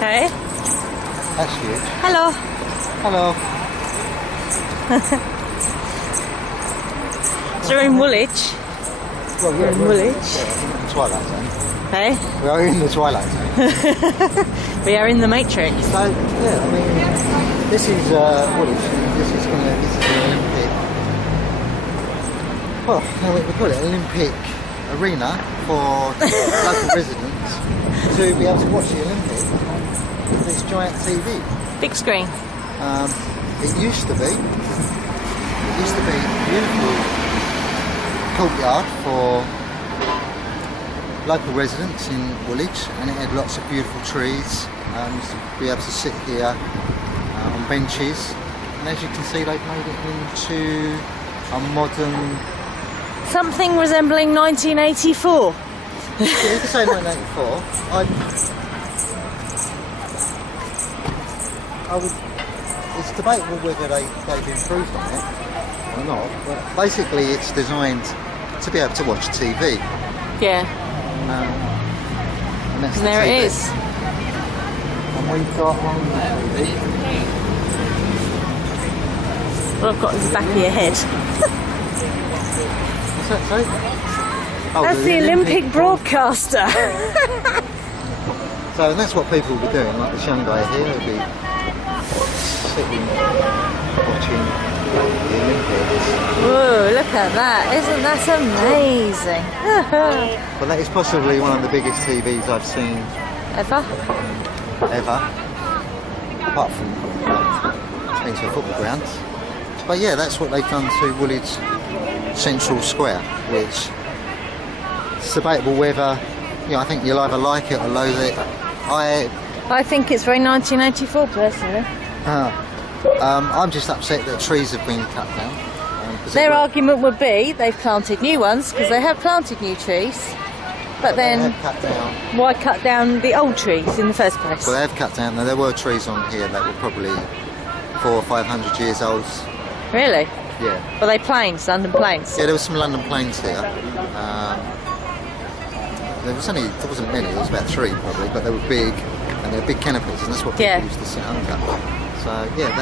Hey? That's huge. Hello. Hello. So we're in Woolwich. Well, We're in Woolwich. in the Twilight Zone. Hey? We are in the Twilight Zone. We are in the Matrix. So, yeah, I mean, this is Woolwich. This is the Olympic. Well, we call it Olympic Arena for local residents to be able to watch the Olympics with this giant TV. Big screen. It used to be a beautiful courtyard for local residents in Woolwich, and it had lots of beautiful trees. Used to be able to sit here on benches, and as you can see, they've made it into a modern. Something resembling 1984. Yeah, you could say 1984. I would. It's debatable whether they've improved on it or not, but basically it's designed to be able to watch TV. Yeah. And that's And there the TV. it is. And we've got on the TV. What I've got is the back of your head. What's that say? Oh, That's the Olympic broadcaster. So, and that's what people will be doing, like this young guy here, he'll be sitting watching the Olympics. Whoa, look at that. Isn't that amazing? But that is possibly one of the biggest TVs I've seen Ever? ever, apart from into a football ground. But yeah, that's what they've done to Woolwich Central Square, which it's debatable whether, I think you'll either like it or loathe it. I think it's very 1984 personally. I'm just upset that trees have been cut down. Their argument would be they've planted new ones because they have planted new trees. But then, they have cut down. why cut down the old trees in the first place? Well, they have cut down. Now, there were trees on here that were probably 400 or 500 years old. Really? Yeah. Were they planes, London planes? Yeah, there were some London planes here. There wasn't many. There was about 3 probably, but they were big, and they were big canopies, and that's what people used to sit under. So yeah,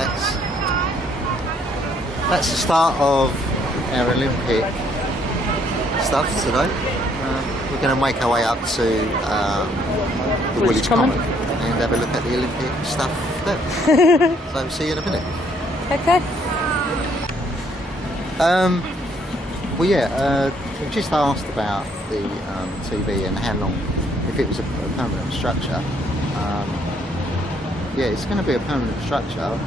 that's the start of our Olympic stuff today. We're going to make our way up to the Woolwich Common and have a look at the Olympic stuff there. So we'll see you in a minute. Okay. Well, yeah, we just asked about the TV and how long, if it was a permanent structure. Yeah, it's going to be a permanent structure.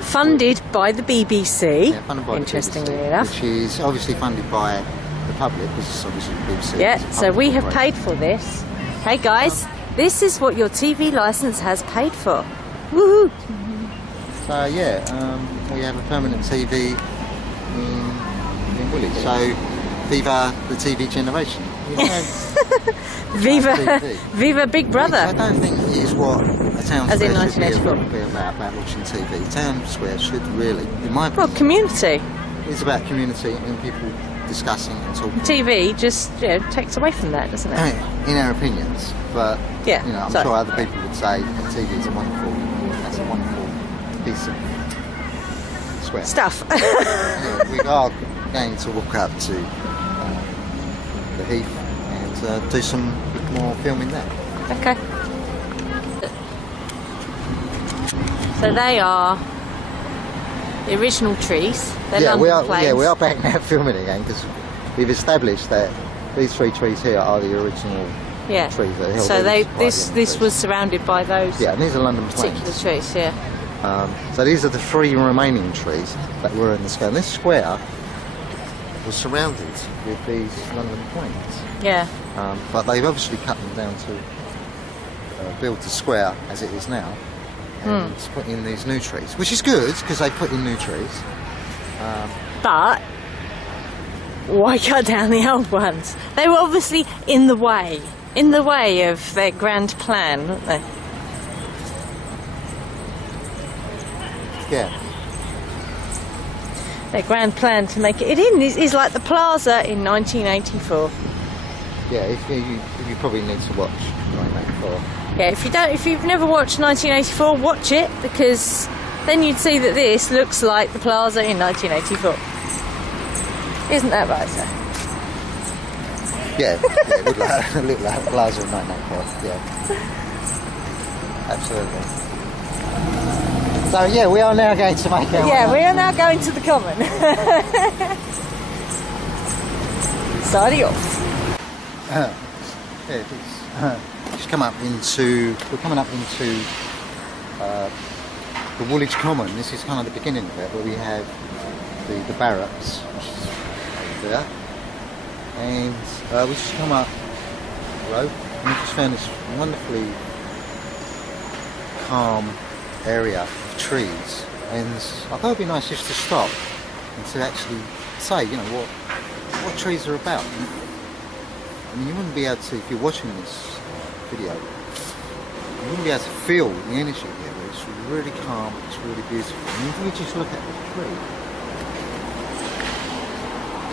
Funded by the BBC. Yeah, funded by interestingly the BBC, enough. which is obviously funded by the public, because it's obviously the BBC. Yeah, so we have paid for this. Hey guys, this is what your TV licence has paid for. Woohoo! So yeah, we have a permanent TV in Woolwich. So viva the TV generation. Viva Big Brother. I don't think it is what a town As in square should 1984. be about watching TV. Town square should really, in my Well, opinion, community. it's about community and people discussing and talking. TV just takes away from that, doesn't it? In our opinions, but Yeah, I'm so- sure other people would say TV is a wonderful piece of square. Stuff. Yeah, we are going to walk up to the Heath and do some more filming there. Okay. So they are the original trees. They're London planes. Yeah, we are back now filming again because we've established that these 3 trees here are the original trees. That So this was surrounded by those and these are London particular planes. trees. Yeah. So these are the 3 remaining trees that were in the square. And this square was surrounded with these London planes. Yeah. But they've obviously cut them down to build the square as it is now and put in these new trees, which is good because they put in new trees. But why cut down the old ones? They were obviously in the way of their grand plan, weren't they? Yeah. Their grand plan to make it in is like the plaza in 1984. Yeah, if you probably need to watch 1984. Yeah, if you've never watched 1984, watch it, because then you'd see that this looks like the plaza in 1984. Isn't that right, sir? Yeah, it would look like a plaza in 1984. Yeah, absolutely. So yeah, we are now going to make our way. Yeah, we are now going to the common. Starting off. Yeah, it's come up into. We're coming up into the Woolwich Common. This is kind of the beginning of it, where we have the barracks, which is over there, and we just come up the road, and we just found this wonderfully calm area of trees, and I thought it'd be nice just to stop and to actually say, you know, what trees are about. I mean, you wouldn't be able to, if you're watching this video, you wouldn't be able to feel the energy here. It's really calm, it's really beautiful. I mean, if you just look at the tree,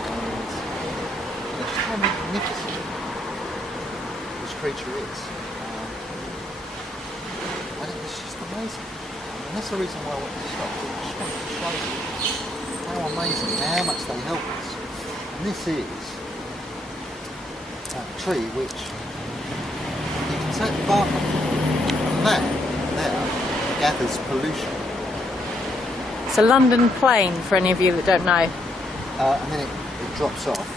and just how magnificent this creature is. I think it's just amazing. And that's the reason why I want to stop. I just want to show you how amazing and how much they help us. And this is a tree which you can take the bark off, and that there gathers pollution. It's a London plane, for any of you that don't know. And then it drops off.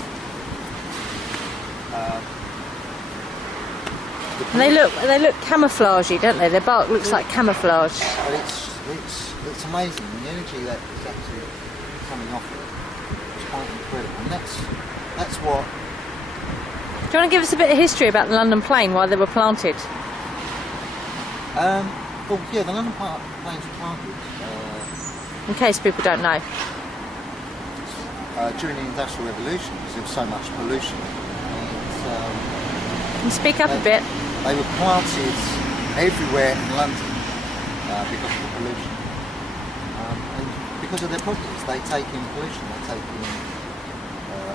And they look camouflagey, don't they? Their bark looks like camouflage. But it's amazing. The energy that is actually coming off it is quite incredible. And that's what. Do you want to give us a bit of history about the London plane, why they were planted? Well, yeah, the London planes were planted In case people don't know. during the Industrial Revolution, because there was so much pollution. And, Can you speak up a bit? they were planted everywhere in London because of the pollution. And because of their properties, they take in pollution, they take in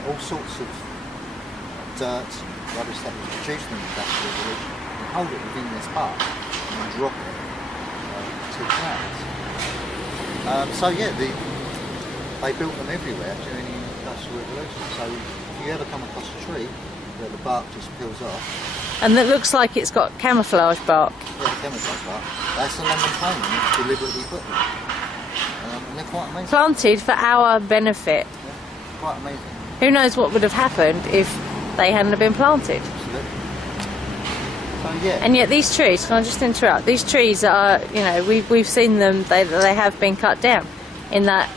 all sorts of dirt, rubbish that was produced in the Industrial Revolution, and hold it within this park and then drop it to the clouds. So yeah, they built them everywhere during the Industrial Revolution. So if you ever come across a tree where the bark just peels off, And that looks like it's got camouflage bark. yeah, the camouflage bark, that's a London plane, and it's deliberately put there. And they're quite amazing. Planted for our benefit. Yeah, quite amazing. Who knows what would have happened if they hadn't have been planted? Absolutely. So yeah. And yet these trees, can I just interrupt? These trees are, you know, we've seen them, they have been cut down. In that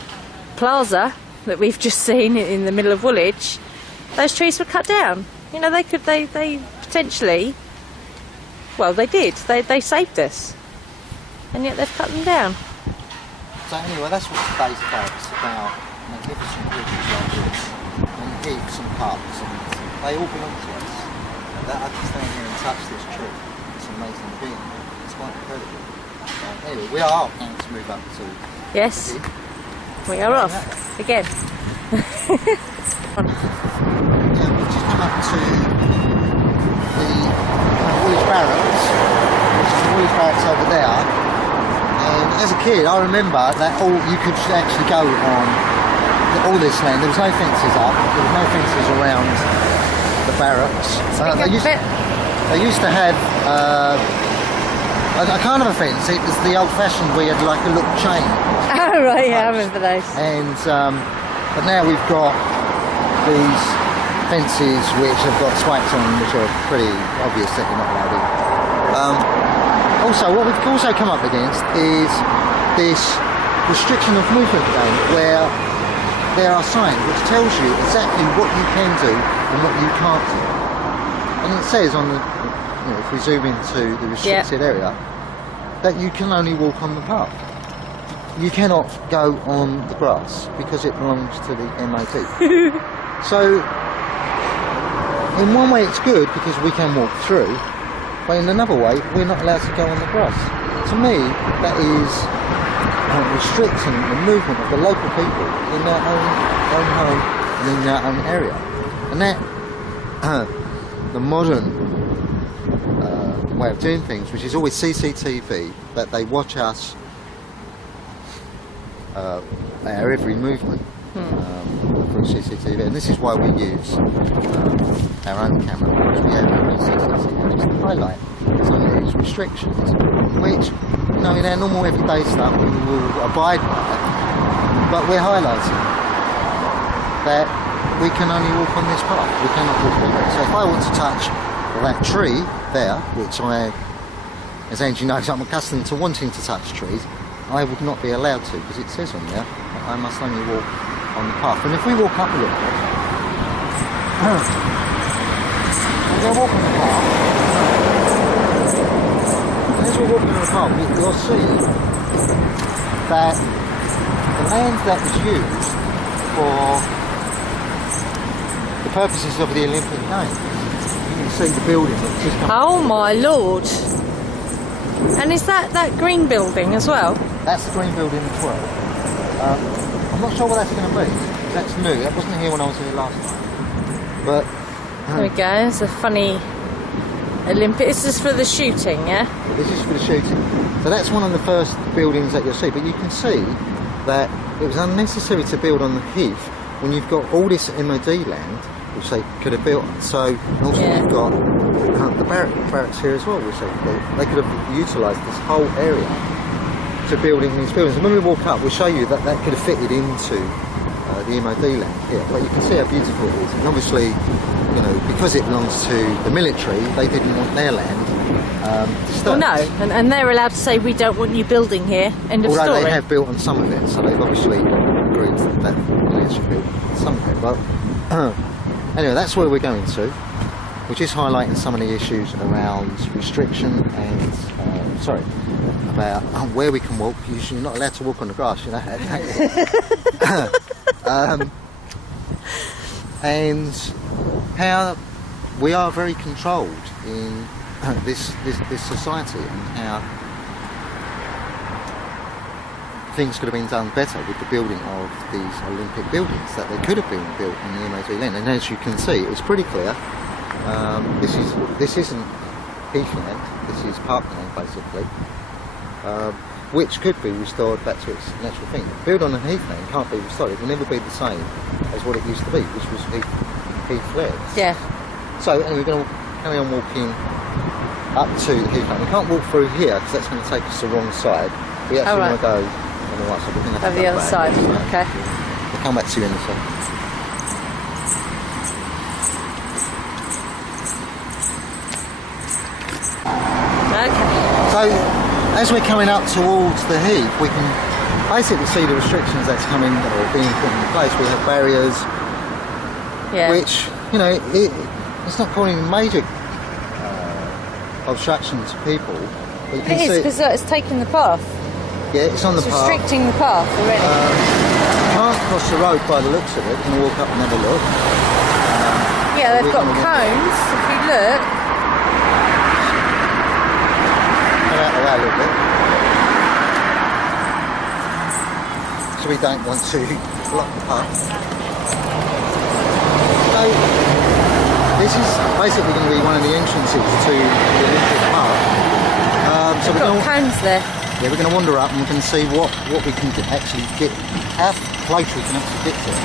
plaza that we've just seen in the middle of Woolwich, those trees were cut down. You know, they potentially, well, they did. They saved us. And yet they've cut them down. So anyway, that's what today's about. It's about magnificent bridges like this, and heaps and parks, and they all belong to us. That I can stand here and touch this tree. It's an amazing thing. It's quite incredible. Anyway, we are going to move up to. Yes, we are off again. Yeah, we've just come up to the Woolwich Barracks, which is the Woolwich Barracks over there. And as a kid, I remember that you could actually go on all this land. There was no fences up. There was no fences around the barracks. They used to have a kind of a fence. It was the old-fashioned where you had like a little chain. Oh right, yeah, I remember those. And but now we've got these fences which have got swipes on them, which are pretty obvious that you're not allowed in. Also, what we've also come up against is this restriction of movement again, where there are signs which tells you exactly what you can do and what you can't do. And it says on the, you know, if we zoom into the restricted area, that you can only walk on the path. You cannot go on the grass because it belongs to the MOT. So, in one way it's good because we can walk through, but in another way we're not allowed to go on the grass. To me, that is restricting the movement of the local people in their own home and in their own area. And that, the modern way of doing things, which is always CCTV, that they watch us our every movement through CCTV, and this is why we use our own camera, because we have our own CCTV. It's to highlight some of these restrictions, which, you know, in our normal everyday stuff we will abide by, but we're highlighting that we can only walk on this path, we cannot walk on it. So if I want to touch that tree there, which as Angie knows, I'm accustomed to wanting to touch trees, I would not be allowed to, because it says on there that I must only walk on the path. And if we walk up a little bit, we're going to walk on the path. And as we're walking on the path, you'll see that the land that was used for the purposes of the Olympic Games, you can see the building that's just come. Oh my lord! And is that green building as well? That's the green building as well. I'm not sure what that's going to be. That's new. That wasn't here when I was here last time. But there we go. It's a funny Olympic. This is for the shooting, yeah? This is for the shooting. So that's one of the first buildings that you'll see. But you can see that it was unnecessary to build on the heath when you've got all this MOD land, which they could have built on. So also you've got the barracks here as well, which they could have utilised this whole area to building these buildings. And when we walk up, we'll show you that could have fitted into the MOD land here. But you can see how beautiful it is. And obviously, you know, because it belongs to the military, they didn't want their land disturbed. Well, no, and they're allowed to say, we don't want you building here, end of Although story. they have built on some of it, so they've obviously agreed that they should build on some of it. But anyway, that's where we're going to. We're just highlighting some of the issues around restriction and, about where we can walk. You're not allowed to walk on the grass, you know. And how we are very controlled in this society, and how things could have been done better with the building of these Olympic buildings, that they could have been built in the MOD land. And as you can see, it's pretty clear. This isn't heathland, this is parkland basically, which could be restored back to its natural thing. Built on a heathland can't be restored. It will never be the same as what it used to be, which was heathland. Yeah. So anyway, we're going to carry on walking up to the heathland. We can't walk through here because that's going to take us the wrong side. We actually want to go on the right side. We're going to have to the go other back. side. So Okay. we'll come back to you in a second. Okay. So, as we're coming up towards the heath, we can basically see the restrictions that's coming or being put in place. We have barriers, which, you know, it's not causing major obstruction to people. But you can It is, because it's taking the path. Yeah, it's on the It's path. restricting the path already. You can't cross the road by the looks of it. We're going to walk up and have a look. Yeah, they've got cones, if you look. Come out of that a little bit. So we don't want to block the path. So this is basically going to be one of the entrances to the Olympic Park. So They've got cones there. Yeah, we're going to wander up and we can see what we can actually get, how close we can actually get to it.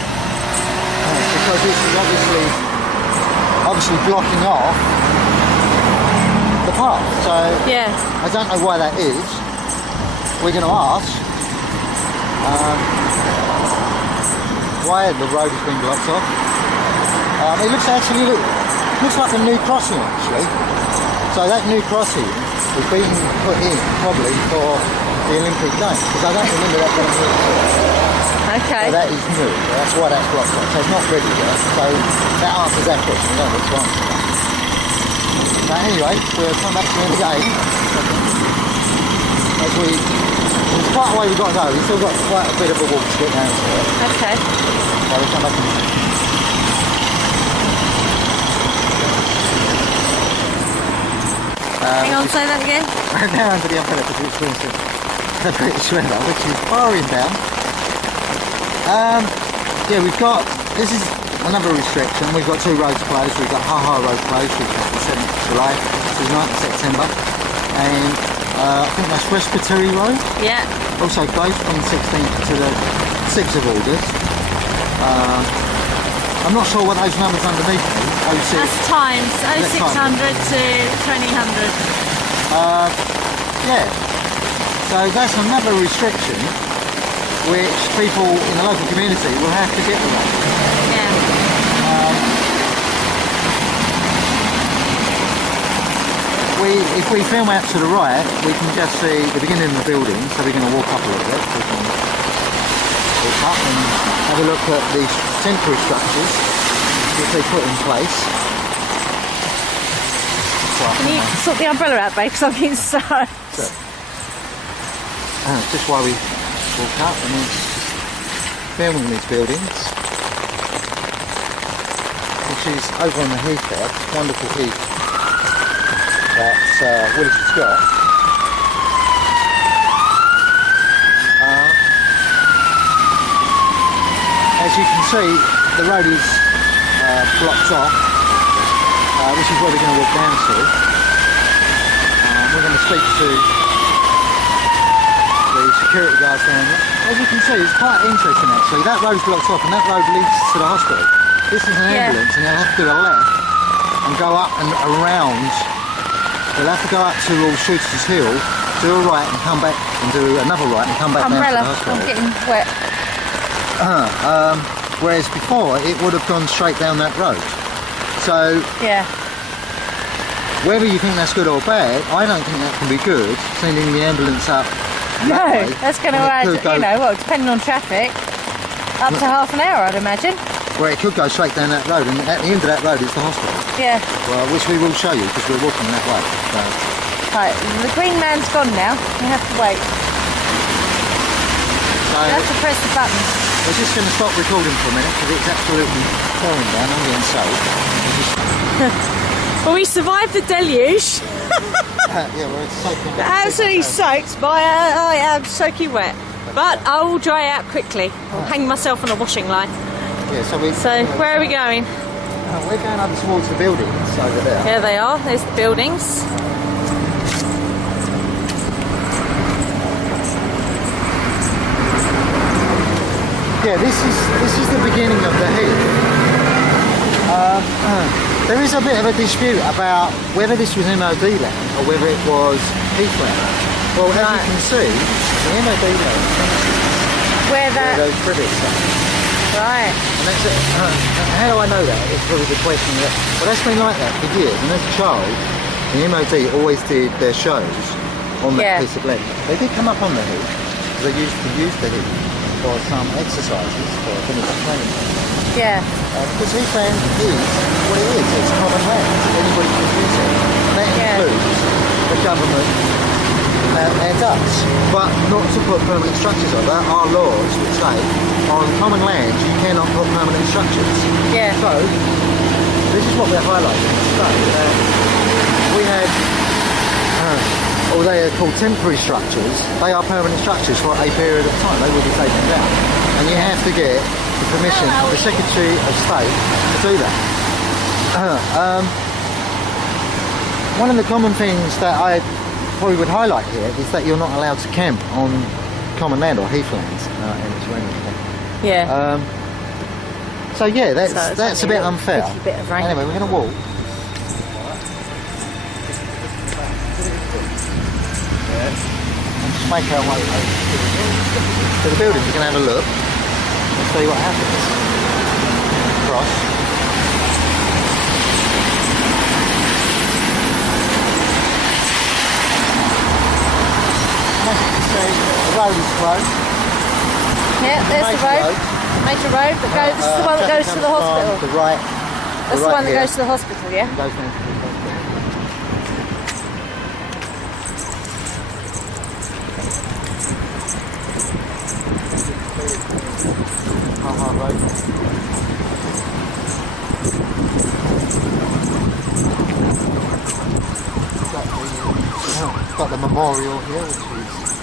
Because this is obviously blocking off the path. So Yeah. I don't know why that is. We're going to ask why the road has been blocked off. It looks like a new crossing actually. So that new crossing is being put in probably for the Olympic Games, because I don't remember that being here before. Okay. So that is new. So that's why that's blocked off. So it's not ready yet. So that answers that question. We don't need to answer that. But anyway, we'll come back to it again. There's quite a way we've got to go. We've still got quite a bit of a walk to get down to it. Okay. So we'll come back in a second. Hang on, say that again. Now under the umbrella because it's going to the British weather, which is pouring down. Yeah, this is another restriction. We've got two roads closed. We've got Ha Ha Road closed, which is the 7th of July to the 9th of September. and I think that's Respiratory Road. Yeah. Also closed from the 16th to the 6th of August. I'm not sure what those numbers underneath me. 06. That's times 0600 to 2000. Yeah. So that's another restriction which people in the local community will have to get around. Yeah. If we film out to the right, we can just see the beginning of the building, so we're going to walk up a little bit. We can walk up and have a look at these temporary structures which they put in place. Can you sort the umbrella out, babe, because I'm getting soaked. Just while we walk up and then filming these buildings, which is over on the heath there, wonderful heath that Woolwich has got. As you can see, the road is blocked off. This is where we're going to walk down to. We're going to speak to the security guards down there. As you can see, it's quite interesting actually. That road's blocked off and that road leads to the hospital. This is an ambulance and they'll have to do a left and go up and around. They'll have to go up to All Shooters Hill, do a right and come back and do another right and come back Umbrella. down to the hospital. I'm getting wet. Whereas before it would have gone straight down that road. So Yeah. whether you think that's good or bad, I don't think that can be good, sending the ambulance up. No, that way, that's going to when it add, could go- you know, well, depending on traffic, up to half an hour, I'd imagine. Where it could go straight down that road, and at the end of that road is the hospital. Yeah. Well, which we will show you because we're walking that way. So, Right, the green man's gone now. You have to wait. so You have to press the button. we're just going to stop recording for a minute because it's absolutely pouring down. I'm getting soaked. Well, we survived the deluge. Yeah, we're soaking. Absolutely soaked, but I am soaking wet. But I will dry out quickly. I'll hang myself on a washing line. Yeah, so Where are we going? we're going up towards the buildings over there. There they are. There's the buildings. Yeah, this is the beginning of the heath. There is a bit of a dispute about whether this was MOD land or whether it was heathland. Well, as you can see, the MOD land Where where that? those privets are. Right. And that's it. How do I know that? It's probably the question. Well, that's been like that for years. And as a child, the MOD always did their shows on that piece of land. They did come up on the heath because they used to use the heath for some exercises for military training. Yeah. Because heathland is what it is. It's common land. Anybody can use it. And that includes the government and us. But not to put permanent structures on. There are laws which say on common land you cannot put permanent structures. Yeah. So this is what we're highlighting today. We had, or they are called temporary structures. They are permanent structures for a period of time. They will be taken down, and you have to get the permission of the Secretary of State to do that. One of the common things that I probably would highlight here is that you're not allowed to camp on common land or heathlands in this rain. Yeah. So yeah, So that's it's a bit only unfair. a bit of rain. Anyway, we're going to walk. And just make our way to the building. We can have a look and see what happens. Cross. As you can see, the road is closed. Yeah, there's the road. Major road that goes. This is the one that goes to the hospital. The right. That's the one that goes to the hospital, yeah? Goes down to the hospital. Hard road. Got the memorial here, which is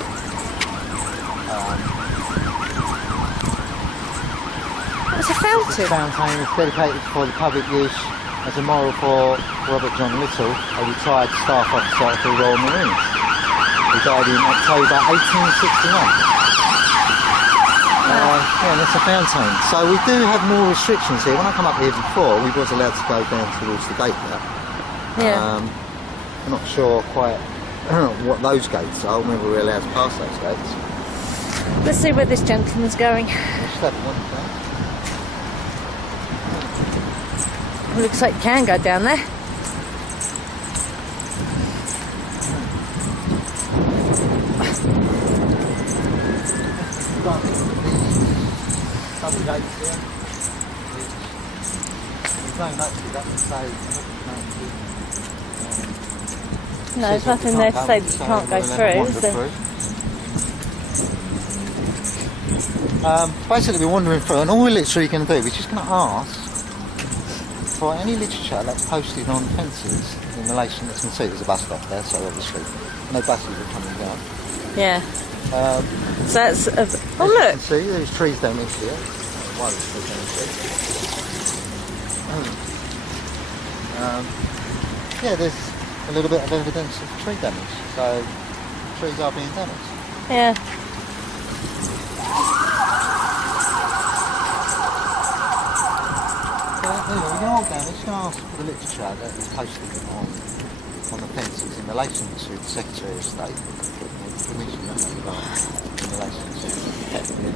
It's a fountain. fountain is dedicated for the public use as a memorial for Robert John Little, a retired staff officer of the Royal Marines. He died in October 1869. Yeah, and it's a fountain. So we do have more restrictions here. When I come up here before, we was allowed to go down towards the gate there. Yeah. I'm not sure quite what those gates are, whether we're allowed to pass those gates. Let's see where this gentleman's going. Just have one thing. Looks like you can go down there. Double gates here. There's no notes that can say. No, there's nothing there to say that you can't go through, is there? Basically, we're wandering through, and all we're literally going to do, we're just going to ask for any literature that's posted on fences in relation. As you can see, there's a bus stop there, so obviously no buses are coming down. Yeah. So that's. Oh, you look! can see, there's trees down this here. Why there's trees down this here. Yeah, there's a little bit of evidence of tree damage, so trees are being damaged. Yeah. Anyway, we can hold down. Let's go ask for the literature that is posted on the fences in relation to the Secretary of State, the permission that they've got in relation to protecting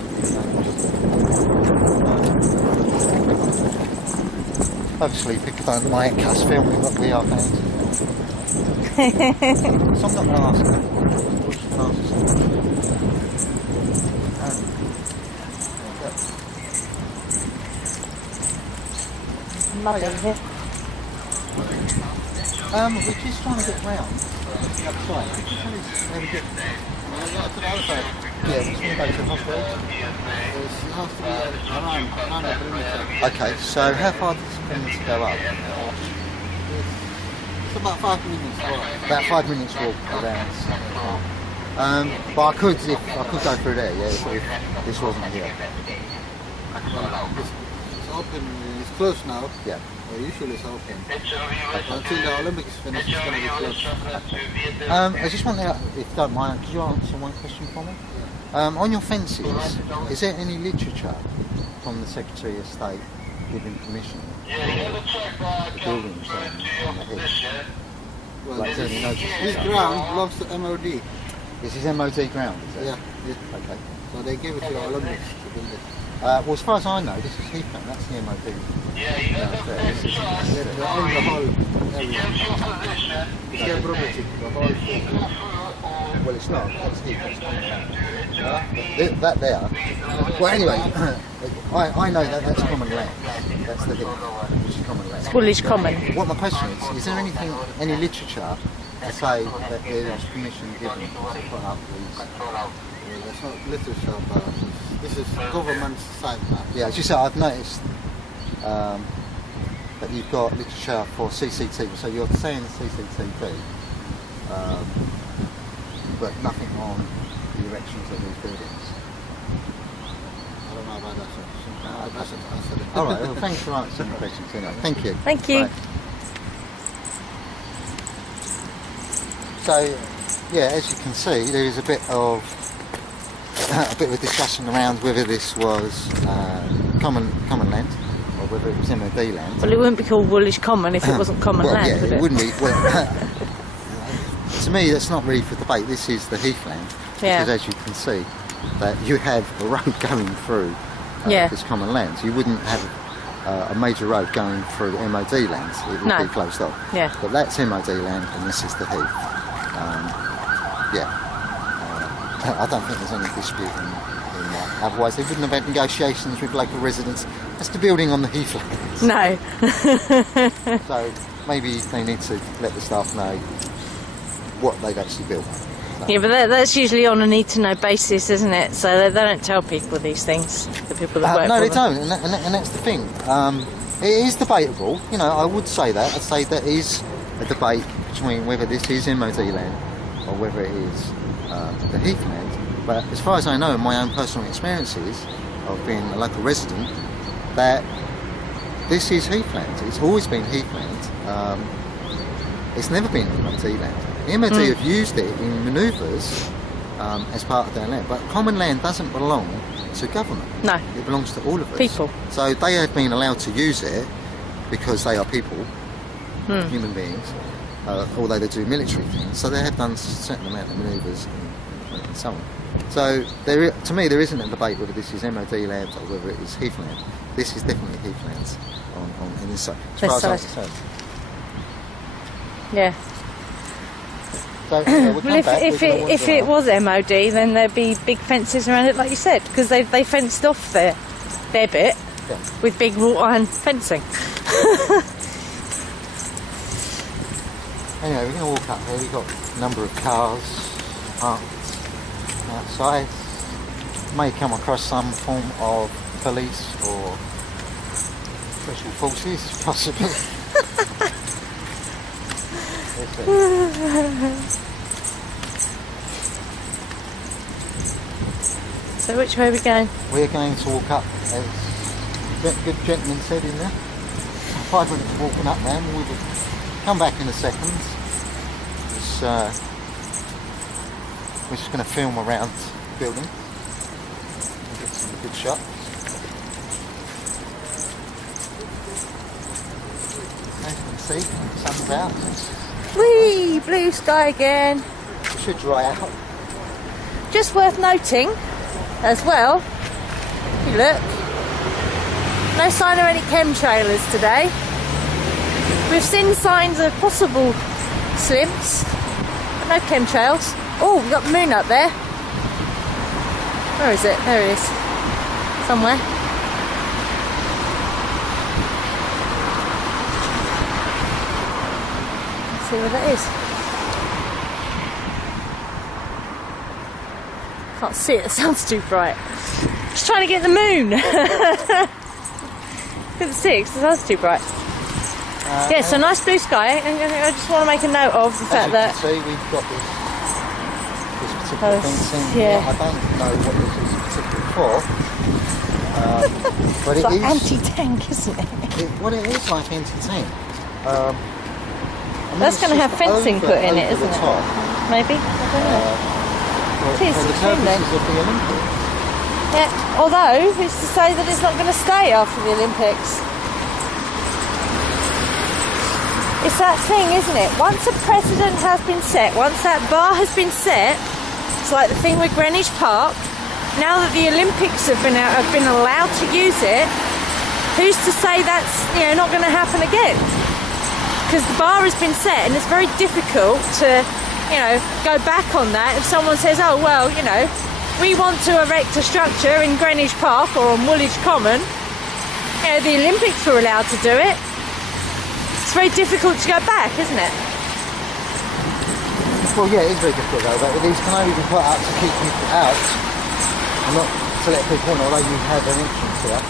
obviously, people don't like us filming what we are going to. So I'm not going to ask them. We'll just ask Muddy here. we're just trying to get round the other side. Could you tell us where we get? To the other side. Yeah, we're just going to go to the hospital. It has to be around 100 kilometers. Okay, so how far does it need to go up? It's about 5 minutes walk. About 5 minutes walk around. But I could go through there, yeah, if this wasn't here. It's open, it's closed now. Yeah. Usually it's open. But until the Olympics finish, it's going to be closed. I just want to, if you don't mind, could you answer one question for me? On your fences, is there any literature from the Secretary of State giving permission for the buildings on the hill? Well, Like, is there any notice? this ground belongs to MOD. This is MOD ground, is it? Yeah. Okay. So they gave it to the Olympics to build it. Well, as far as I know, this is Heathland, that's the MOD. They own the whole area. It's their property, the whole thing. Well, it's not. It's Heathland. That there. Well, anyway, I know that's common land. That's the hill, which is common land. Woolwich Common. What my question is there anything, any literature to say that there is permission given to put up these? Well, there's no literature, but this is government side now. Yeah, as you say, I've noticed that you've got literature for CCTV, so you're saying CCTV, but nothing on the erections of these buildings. I don't know about that, sir. I doesn't answer it. All right, well, thanks for answering the questions anyway. Thank you. Thank you. Right. So, yeah, as you can see, there is a bit of a discussion around whether this was common land or whether it was MOD land. Well, it wouldn't be called Woolwich Common if it wasn't common Well, land, yeah, would it it? wouldn't be. Well, to me, that's not really for debate. This is the heathland, Yeah. because as you can see, that you have a road going through Yeah. this common land. So you wouldn't have a major road going through MOD lands. It would No. be closed off. Yeah. But that's MOD land, and this is the heath. I don't think there's any dispute in that. Otherwise, they wouldn't have had negotiations with local residents. That's the building on the heathland. No. So maybe they need to let the staff know what they've actually built. So, Yeah, but that's usually on a need-to-know basis, isn't it? So they don't tell people these things, the people that work no, for they them. don't, and that's the thing. It is debatable. You know, I would say that. I'd say there is a debate between whether this is MOD land or whether it is the heathland. But as far as I know, in my own personal experiences of being a local resident, that this is heathland. It's always been heathland. It's never been MOD land. The MOD have used it in manoeuvres as part of their land, but common land doesn't belong to government. No. It belongs to all of us. People. So they have been allowed to use it because they are people, human beings, although they do military things. So they have done a certain amount of manoeuvres and so on. So to me, there isn't a debate whether this is MOD land or whether it is heathland. This is definitely heathlands in this side, as far as I'm concerned. Yeah. So, we'll Well, if it was MOD, then there'd be big fences around it, like you said, because they fenced off their bit with big wrought iron fencing. Anyway, we're going to walk up here. We've got a number of cars parked outside. May come across some form of police or special forces, possibly. So which way are we going? We're going to walk up, as the good gentleman said in there. 5 minutes of walking up now, and we'll come back in a second. We're just going to film around the building and get some good shots. As you can see, the sun's out. Whee! Blue sky again. It should dry out. Just worth noting, as well, if you look, no sign of any chemtrailers today. We've seen signs of possible slimps, but no chemtrails. Oh, we've got the moon up there. Where is it? There it is. Somewhere. Let's see where that is. Can't see it, the sun's too bright. Just trying to get the moon. Couldn't see it 'cause the sun's too bright. Yeah, so nice blue sky. And I just want to make a note of the fact that. As you can see, we've got this particular fencing here. I don't know what this is particularly for, but It's it like is anti-tank, isn't it? Well, it is like anti-tank. I mean, That's it's going to have just fencing put in it, over isn't the it? top, Maybe. I don't know. for It is, the it's true, purposes though. of the Olympics. Yeah. Although who's to say that it's not going to stay after the Olympics? It's that thing, isn't it? Once a precedent has been set, once that bar has been set, it's like the thing with Greenwich Park. Now that the Olympics have been allowed to use it, who's to say that's not going to happen again? Because the bar has been set, and it's very difficult to go back on that. If someone says, "Oh well, we want to erect a structure in Greenwich Park or on Woolwich Common," the Olympics were allowed to do it. It's very difficult to go back, isn't it? Well, yeah, it is very difficult though, but these can only be put up to keep people out and not to let people in, although you have an entrance here,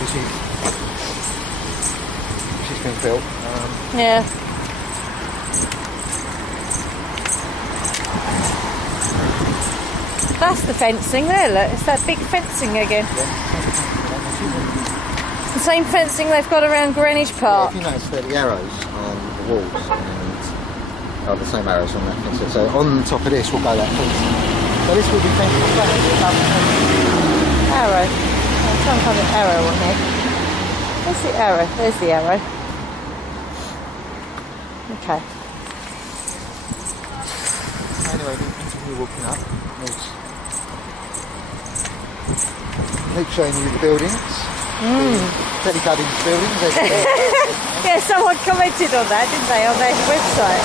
which has been built. Yeah. That's the fencing there, look. It's that big fencing again. The same fencing they've got around Greenwich Park. Yeah, if you notice the arrows on the walls are the same arrows on that fence. So on top of this will go that fence. So this will be fenced. Arrow. I'm trying to find an arrow on here. Where's the arrow? There's the arrow. Okay. Anyway, we continue walking up. Keep showing you the buildings. Telecaddies buildings. Yeah, someone commented on that, didn't they, on their website?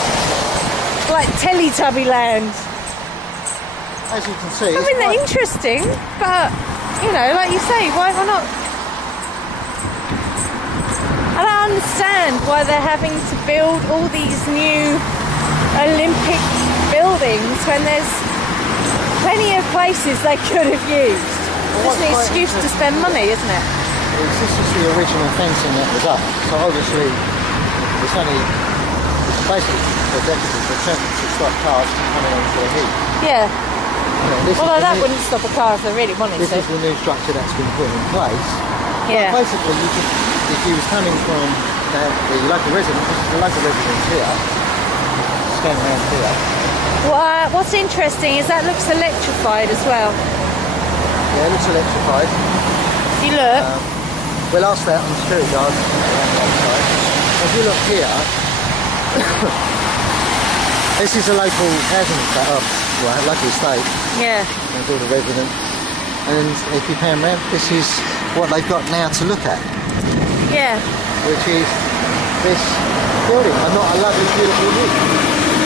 Like Teletubby Land. As you can see, I mean, they're interesting, but, like you say, why not? I don't understand why they're having to build all these new Olympic buildings when there's plenty of places they could have used. It's an excuse to spend money, isn't it? This is the original fencing that was up, so obviously it's basically protected to stop cars from coming onto the heat. Yeah. Although that new, wouldn't stop a car if they really wanted this to. is the new structure that's been put in place. Yeah. But basically, if you was coming from the local residence, this is the local residence here, turn around here. What's interesting is that looks electrified as well. Yeah, it looks electrified. If you look, We'll ask that on the spirit guard around the outside. If you look here, this is a local housing local estate. yeah, There's all the residents. And if you pan round, this is what they've got now to look at, yeah, which is this building, and not a lovely, beautiful hill.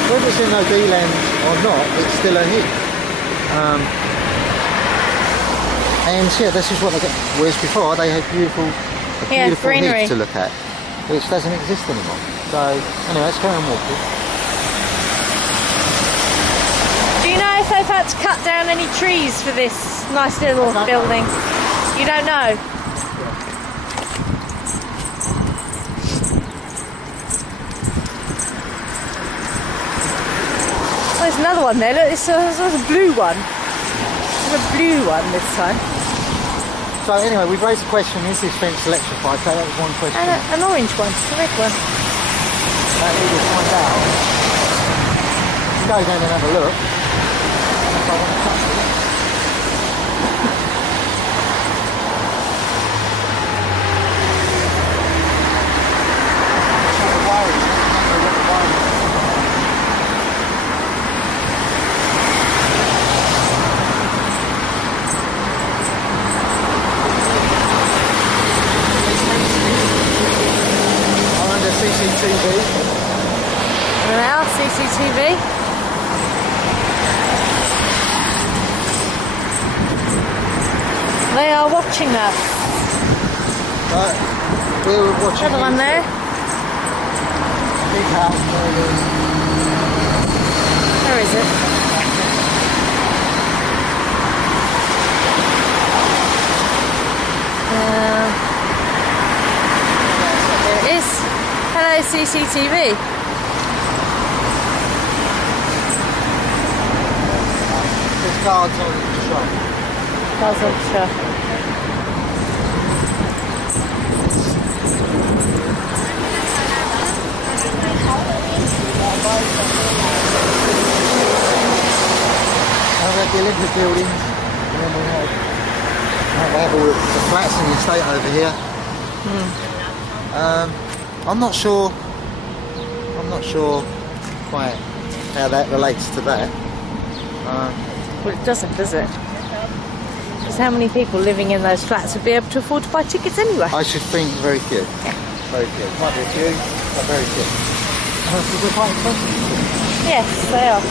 Whether it's in OB land or not, it's still a hill. And yeah, this is what they got. Whereas before, they had beautiful greenery hills to look at, which doesn't exist anymore. So anyway, let's carry on walking. Do you know if they've had to cut down any trees for this nice little building? You don't know? Oh, there's another one there. Look, there's a blue one. There's a blue one this time. So anyway, we've raised the question, is this fence electrified? So that was one question. And an orange one, a red one. That we will find out. Go down and have a look. If I want to touch it. The wiring, I don't know what the wiring is. CCTV. Now, CCTV. They are watching us. We were watching. Another one there. Big house. Where is it? There it is. Hello, CCTV. There's guards on the shop. That's on the shop. I've got the Olympic buildings, and then we have all the flats in the estate over here. I'm not sure quite how that relates to that. Well, it doesn't, does it? Because how many people living in those flats would be able to afford to buy tickets anyway? I should think very few. Yeah. Very few. Might be a few, but very few. Because they're quite expensive. Yes, they are.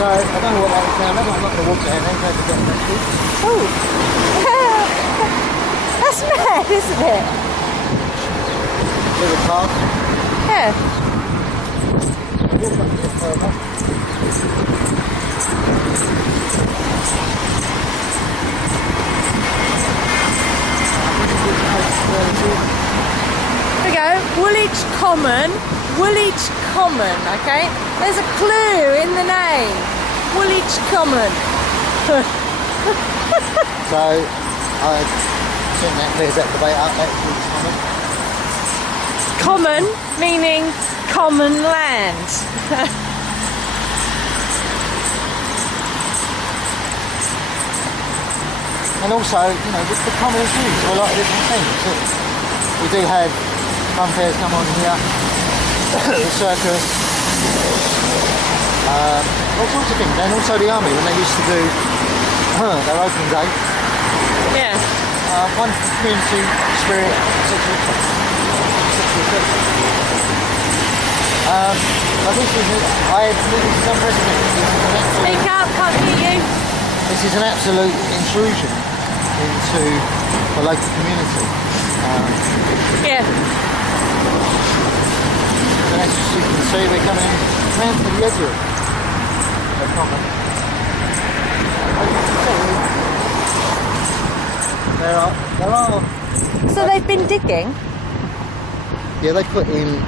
So, I don't know what that is now. Maybe I'm not going to walk down there and go to get next week. Oh, that's mad, isn't it? Little car. Yeah. Walk up a bit further. There we go. Woolwich Common. Woolwich Common, okay? There's a clue in the name. Woolwich Common. So, I think that clears that debate up. That's Woolwich Common. Common meaning common land. And also, you know, the common is used for a lot of different things. We do have fun fairs come on here, the circus, all sorts of things. And also the army, when they used to do their open day. Yeah. One for community spirit, etc. But this is unprecedented. Speak up, can't hear you. This is an absolute intrusion into the local community. Yeah. And as you can see, we're coming round to the edge of the common. There are. So they've been digging? Yeah, they put in.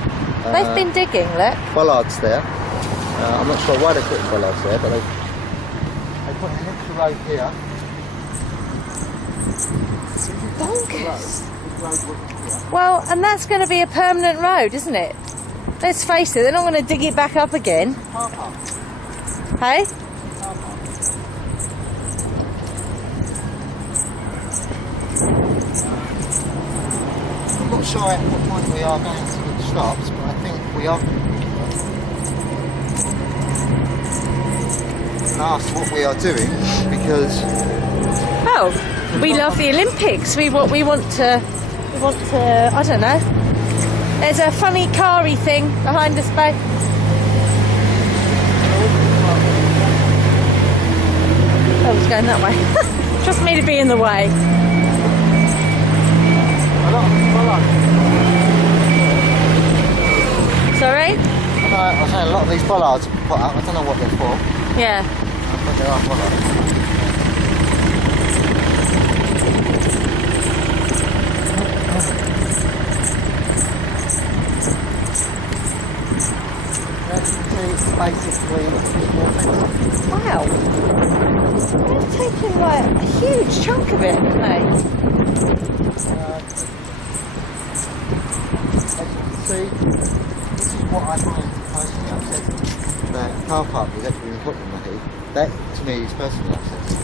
They've been digging, look. Bollards there. I'm not sure why they put bollards there, but they put an extra road here. Bonkers. Well, and that's going to be a permanent road, isn't it? Let's face it, they're not going to dig it back up again. Car park. Hey? Car park. I'm not sure at what point we are going to the shops, but I think we are. And ask what we are doing because Oh, we love the Olympics. We want to, I don't know. There's a funny car-y thing behind us, babe. Oh, it's going that way. Trust me to be in the way. Sorry? I was saying a lot of these bollards put up. I don't know what they're for, Yeah. but they are bollards. Basically, Wow. They've taken like a huge chunk of it, haven't they? as you can see, this is what I find personally upsetting. The car park is actually been put on the heath. That to me is personally upsetting.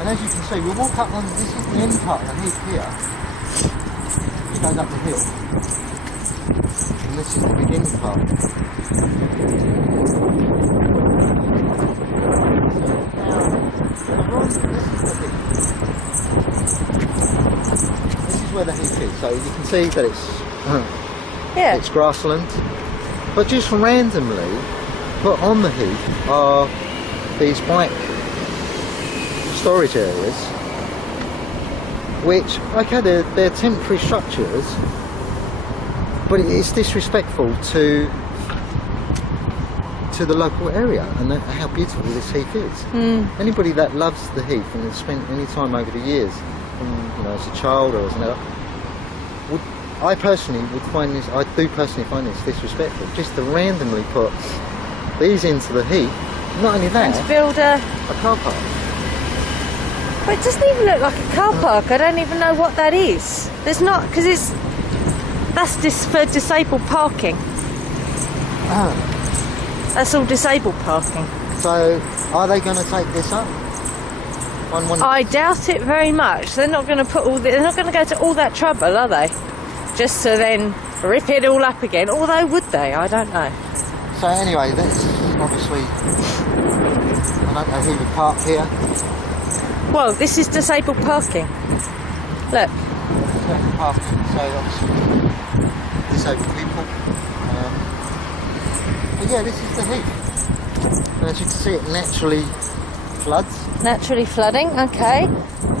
And as you can see, we'll walk up on this is the end part of the heath here. It goes up the hill. And this is the beginning part. This is where the heath is. So you can see that it's grassland. But just randomly put on the heath are these bike storage areas, which, okay, they're temporary structures, but it's disrespectful to the local area and how beautiful this heath is. Anybody that loves the heath and has spent any time over the years, as a child or as an adult, I do personally find this disrespectful, just to randomly put these into the heath. Not only that, And to build a car park. But it doesn't even look like a car park. I don't even know what that is. There's not, because that's for disabled parking. That's all disabled parking. So, are they going to take this up? I doubt it very much. They're not going to they're not going to go to all that trouble, are they? Just to then rip it all up again. Although, would they? I don't know. So anyway, that's obviously, I don't know who would park here. Well, this is disabled parking. Look. Disabled parking, so obviously disabled people. But yeah, this is the heath. And as you can see, it naturally floods. Naturally flooding, okay.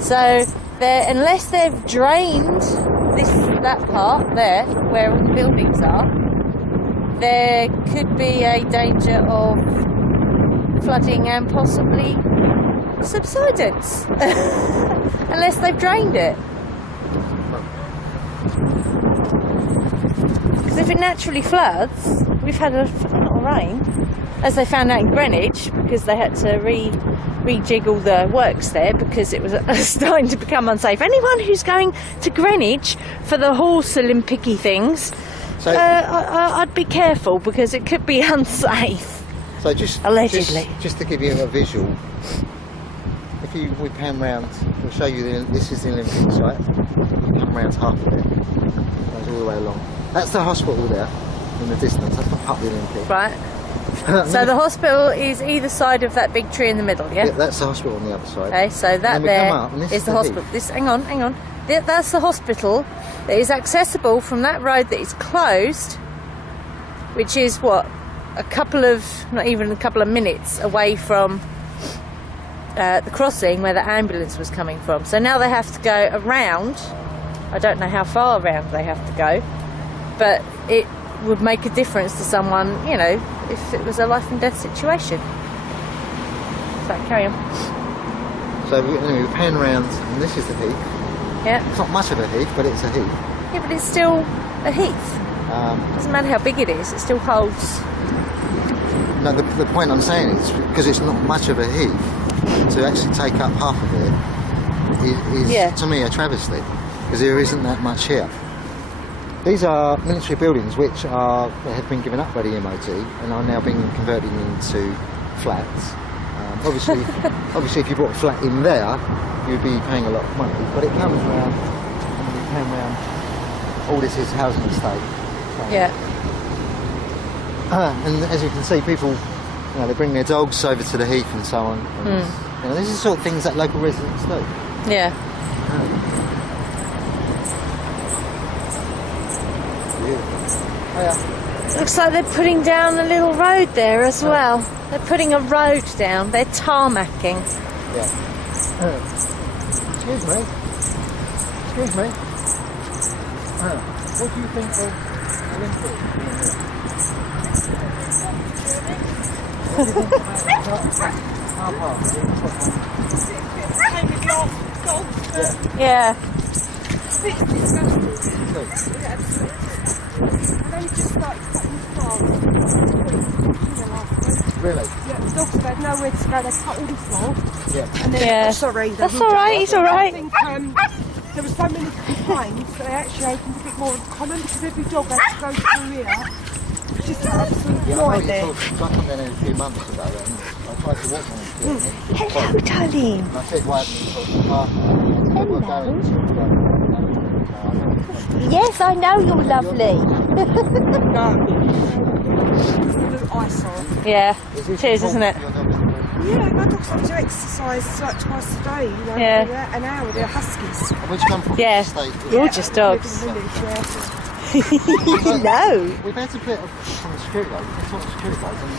So, unless they've drained that part there, where all the buildings are, there could be a danger of flooding and possibly subsidence. Unless they've drained it. Because if it naturally floods, we've had a lot of rain, as they found out in Greenwich, because they had to rejig all the works there because it was starting to become unsafe. Anyone who's going to Greenwich for the horse Olympic-y things, so, I'd be careful because it could be unsafe. So allegedly, just to give you a visual, if we pan round, we'll show you this is the Olympic site. We pan round half of it, goes all the way along. That's the hospital there in the distance. That's not part of the Olympic. Right. So the hospital is either side of that big tree in the middle, yeah? Yeah, that's the hospital on the other side. Okay, so that there is the hospital. Hang on. That's the hospital that is accessible from that road that is closed, which is not even a couple of minutes away from the crossing where the ambulance was coming from. So now they have to go around. I don't know how far around they have to go, but it would make a difference to someone, if it was a life and death situation. So carry on. So anyway, we pan around, and this is the heath. Yeah. It's not much of a heath, but it's a heath. Yeah, but it's still a heath. Doesn't matter how big it is, it still holds. No, the point I'm saying is because it's not much of a heath, to actually take up half of it is to me a travesty, because there isn't that much here. These are military buildings which have been given up by the MOD and are now being converted into flats. Obviously, if you bought a flat in there, you'd be paying a lot of money. But it comes around, all this is housing estate. So, Yeah. and as you can see, people, they bring their dogs over to the heath and so on. And, this is the sort of things that local residents do. Yeah. Looks like they're putting down a little road there as well. They're putting a road down. They're tarmacking. Yeah. Excuse me. Excuse me. What do you think of Olympics? Yeah. Really? Yeah, the dogs have had nowhere to go. They cut all the floor. Yeah. And then, Yeah. sorry. That's all right. He's all I right. think there were so many complaints that they actually opened a bit more of a common because every dog had to go through here. It's just an absolute Yeah, I nightmare. know you talked there a few months ago and I tried to walk on it. Hello, darling. And I said, why haven't you put the car? We're going to Yes, I know you're lovely. Absolute eyesore. Yeah. It is, isn't it? Yeah, my dogs have to exercise like twice a day. You know, Yeah. for an hour. They're huskies. Where'd you come from? Yeah. State? Gorgeous dogs. Live in the village, yeah. Hello. We've had a bit from the security guards, we've talked to security guards, and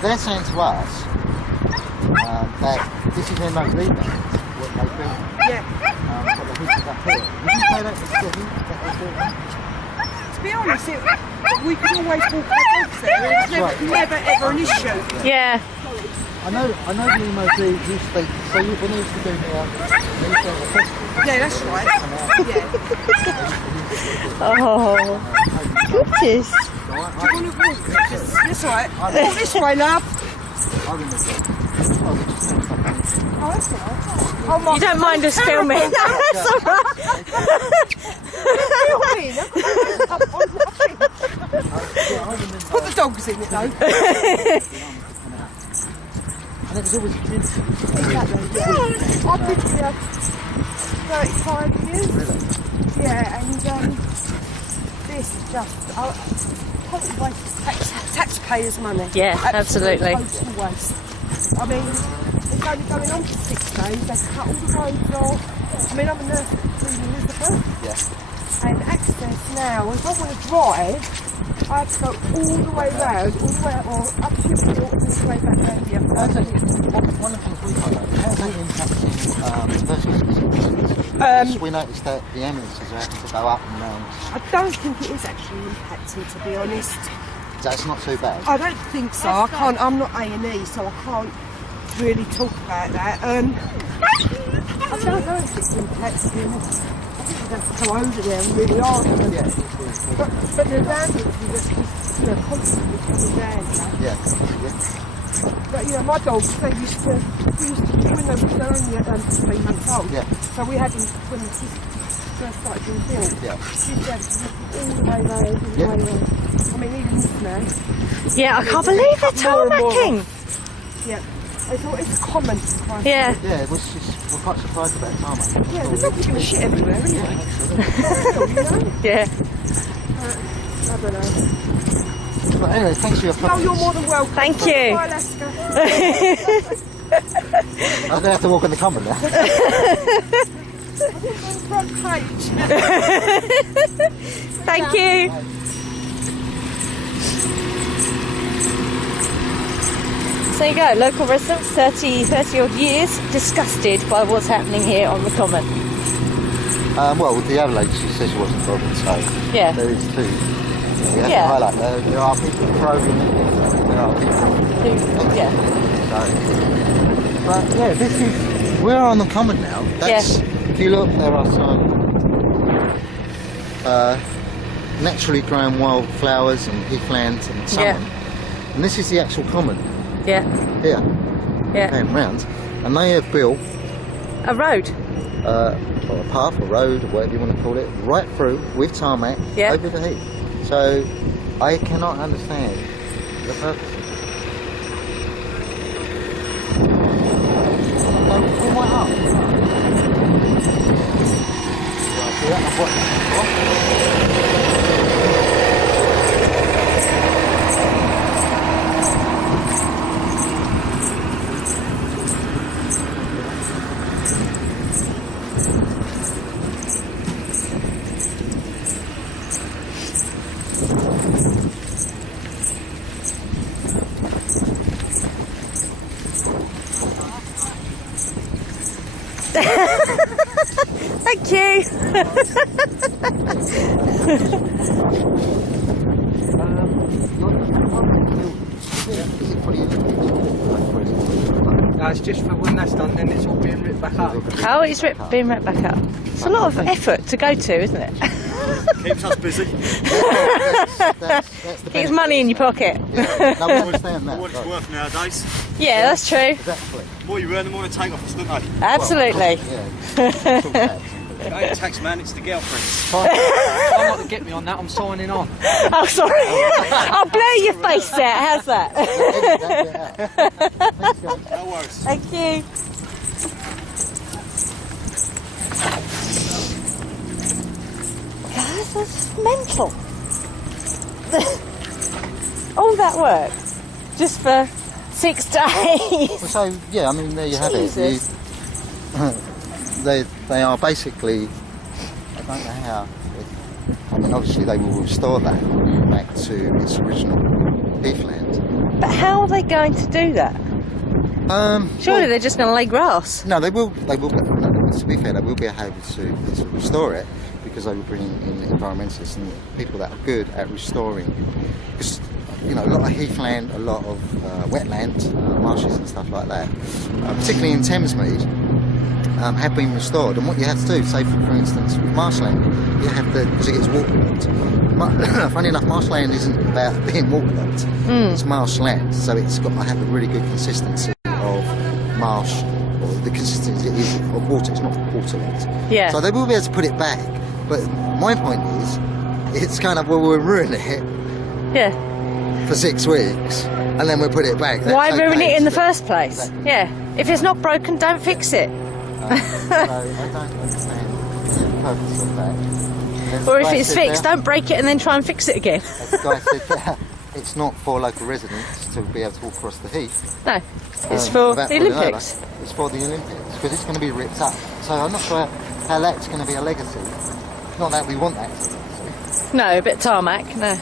they're saying to us that this is their most lead what they built. Yeah. So the heat is up here. Would you say that was the heat that they built? To be honest, we could always walk our dogs there. It was never ever an issue. Yeah. I know the MOD used to, so when they used to do the festival. Yeah, that's right. Yeah. Oh, goodness. Do you want to walk? That's right. Walk this way, love. I remember. Oh, that's all right. Oh, my You don't mind us filming? No, that's all right. Put the dogs in it though. And it was always expensive. Exactly. Yeah. I've been here 35 years. Yeah, and this is just totally waste of taxpayers' money. Yeah, absolutely. Total waste. I mean, it's only going on for 6 days. They've cut all the roads off. I mean, I'm a nurse at Queen Elizabeth. Yeah. And access now, if I want to drive, I have to go all the way round, all the way up to the hill, all the way back down the other side. One of the things we highlight, how's that impacting versus we noticed that the ambulances are having to go up and down. I don't think it is actually impacting, to be honest. That's not too bad. I don't think so. I'm not A&E, so I can't really talk about that. I don't know if it's impacting. I think we'd have to go over there and really ask them. Yeah. But the ambulances are constantly coming down. Yeah. But my dogs, we used to when they were only 3 months old. Yeah. So we had them when the first started being built. Yeah. We used to have them all the way round, all the way round. I mean, even this now. Yeah, I can't believe they're More and more tarmacking. Yeah. It's common. Yeah. Yeah, it was just, we're quite surprised about tarmac. Yeah, the dogs are going to shit everywhere, anyway. Yeah. I don't know. But anyway, thanks for your No, comments. you're more than welcome. Thank you. Bye, Alaska. I'm going to have to walk on the common now. Front page. Thank you. So there you go, local residents, 30 odd years, disgusted by what's happening here on the common. Well, the avalanche says it wasn't bothered, so Yeah. there is too. We have Yeah. to highlight there are people probing it, there are people. Yeah. So, but yeah, this is, we're on the common now. That's, if you look, there are some naturally grown wildflowers and heathlands and so Yeah. on. And this is the actual common Yeah. here, Yeah. going round. And they have built A road. or a path, a road, or whatever you want to call it, right through with tarmac Yeah. over the heath. So I cannot understand the purpose of it. Pull my arm. Right, see that? I've watched Thank you. No, it's just for when that's done, then it's all being ripped back up. Oh, it's being ripped back up. It's a lot of effort to go to, isn't it? Keeps us busy. that's the Keeps money in your pocket. Yeah. No, we understand that. What it's but- worth nowadays. Yeah, that's true. Exactly. The more you earn, the more they take off us, don't they? Absolutely. Yeah. Full tax. It ain't the tax man, it's the girlfriend. Fine. I'm not to get me on that, I'm signing on. Oh, sorry. I'll blur your face out. How's that? Thanks, guys. No worries. Thank you. Guys, that's mental. All that work just for 6 days. So yeah, I mean there you have it. Jesus. They are basically, I don't know how. I mean obviously they will restore that back to its original heathland. But how are they going to do that? Surely well, they're just going to lay grass. no, they will. No, to be fair, they will be able to restore it because they will bring in environmentalists and people that are good at restoring. Because you know, a lot of heathland, a lot of wetland, marshes and stuff like that, particularly in Thamesmead, have been restored. And what you have to do, say for instance with marshland, you have to, because it gets waterlogged. Funny enough, marshland isn't about being waterlogged. It's marshland, so it's got to have a really good consistency of marsh, or the consistency is of water. It's not waterlogged. Yeah. So they will be able to put it back. But my point is, it's kind of, well, we'll ruin it Yeah. for 6 weeks and then we'll put it back. That's Why ruin okay, it in the so- first place? Exactly. Yeah. If it's not broken, don't fix it. So I don't understand the purpose of that. There's Or a if guy it's said fixed, there- don't break it and then try and fix it again. as the guy said there, it's not for local residents to be able to walk across the heath. No. It's for without the falling over. Olympics. It's for the Olympics because it's going to be ripped up. So I'm not sure how that's going to be a legacy. Not that we want that. to be a legacy. No, a bit tarmac, no.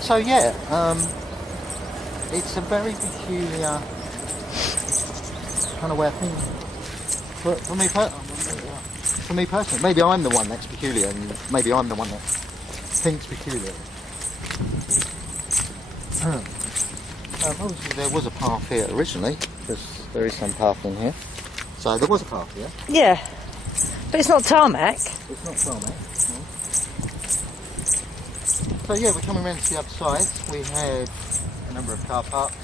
So yeah, it's a very peculiar kind of way of thinking. For me personally, maybe I'm the one that's peculiar, and maybe I'm the one that thinks peculiar. Obviously, there was a path here originally, because there is some path in here. So there was a path here. Yeah. But it's not tarmac. It's not tarmac. No. So yeah, we're coming around to the other side. We had a number of car parks.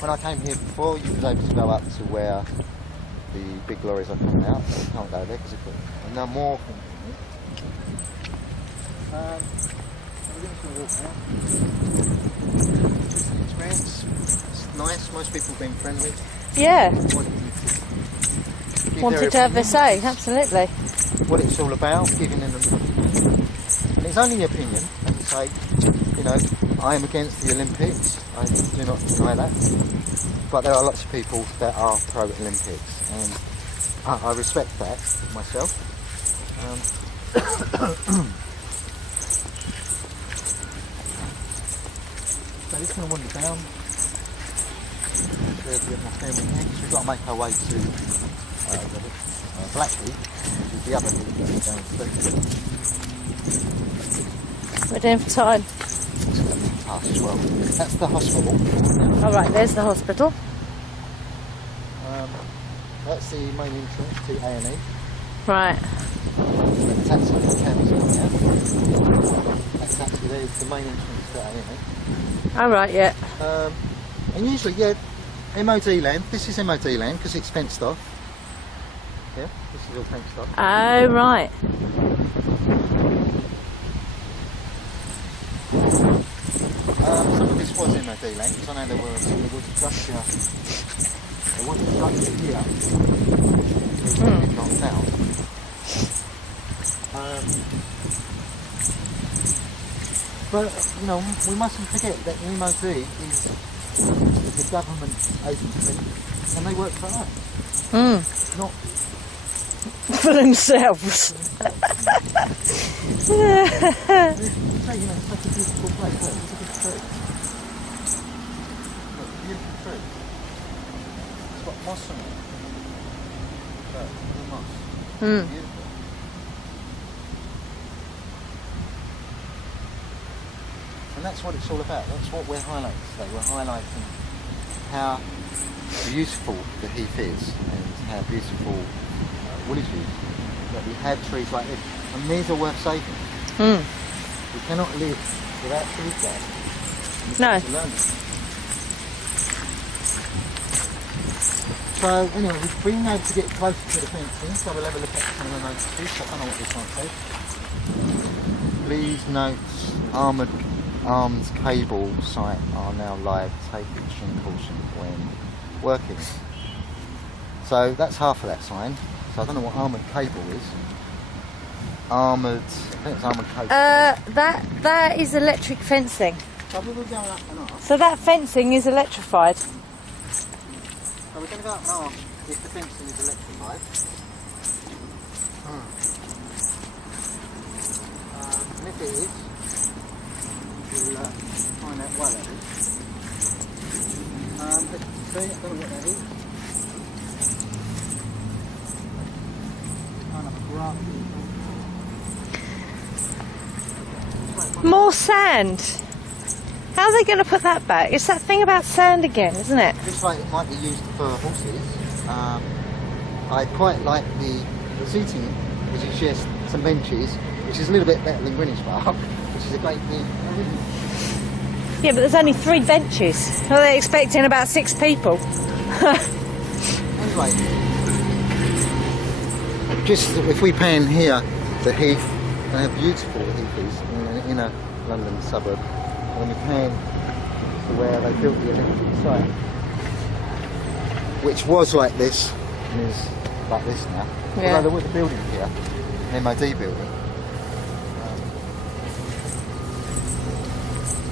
When I came here before, you was able to go up to where the big lorries are coming out. You can't go there because they've got no more. So we're just going to walk out. Experience. It's nice. Most people have been friendly. Yeah. Wanted To have their say, absolutely. what it's all about, giving them an opinion. And it's only an opinion, and to say, you know, I am against the Olympics, I do not deny that, but there are lots of people that are pro-Olympics, and I respect that myself. So just going to wander down, to get my family here, because we've got to make our way to Blackheath, which is the other heath downstairs. We're doing for time. It's going to be past as well. That's the hospital. Alright, there's the hospital. That's the main entrance to A&E. Right. The taxi cabs on there. That's actually there's the main entrance to A&E. Alright, yeah. And usually, yeah, MOD land. This is MOD land because it's fenced off. Yeah, this is all fenced off. Oh, right. Some of this was MOD land because I know there was a structure here. It was knocked out. But you know, we mustn't forget that the MOD is a government agency, and they work for us. Not For themselves. say, you know, it's such a beautiful place. Look, it's a good tree. Look, beautiful tree. It's got moss on it. Look, the moss. Beautiful. And that's what it's all about. That's what we're highlighting today. We're highlighting how beautiful the heath is and how beautiful Woolwich is. That we have trees like this. And these are worth saving. We cannot live without trees like this. No. To learn them. So anyway, we've been able to get closer to the fencing, so we'll have a look at some of the notices. I don't know what this one says. Please note arms cable site are now live. Take extreme caution when working. So that's half of that sign. So I don't know what armoured cable is. I think it's armoured cable. That is electric fencing. So we will go up and ask. So that fencing is electrified. So we're going to go up and ask if the fencing is electrified. And if it is, we'll find out why that is. But see, I don't know what that is. Kind of grass. More sand. How are they going to put that back? It's that thing about sand again, isn't it? Looks like it might be used for horses. I quite like the seating, which is just some benches, which is a little bit better than Greenwich Park, which is a great thing. Yeah, but there's only 3 benches. Are they expecting about 6 people? Anyway, just if we pan here, the heath, and how beautiful the heath is in a London suburb, and we pan to where they built the Olympic site, which was like this, and is like this now. Yeah. Although there was a building here, an MOD building.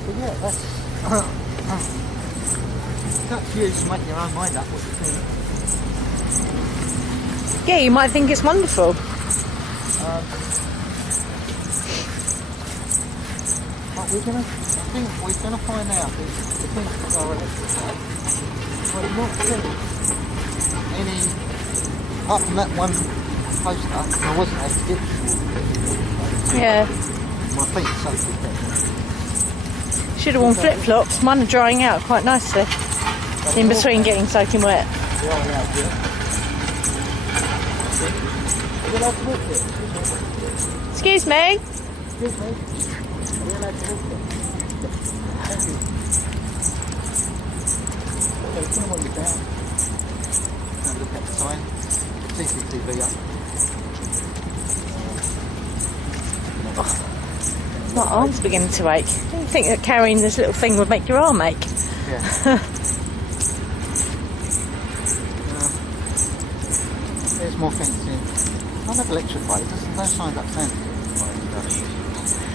But yeah, that's it's up to you to make your own mind up what you think. Yeah, you might think it's wonderful. But I think we're gonna find out if the things are electrified. But not any, apart from that one poster, I wasn't able to get to. Yeah. My feet are so thick. Should have worn flip-flops. Mine are drying out quite nicely. In between getting soaking wet. They are out here. Are we allowed to walk there? Excuse me? Excuse me? Are we allowed to walk there? Thank you. Okay, put them on your down. Have a look at the sign. CCTV up. My arm's beginning to ache. I didn't think that carrying this little thing would make your arm ache. Yeah. There's more fencing. Not that electrified. It doesn't. No signs up saying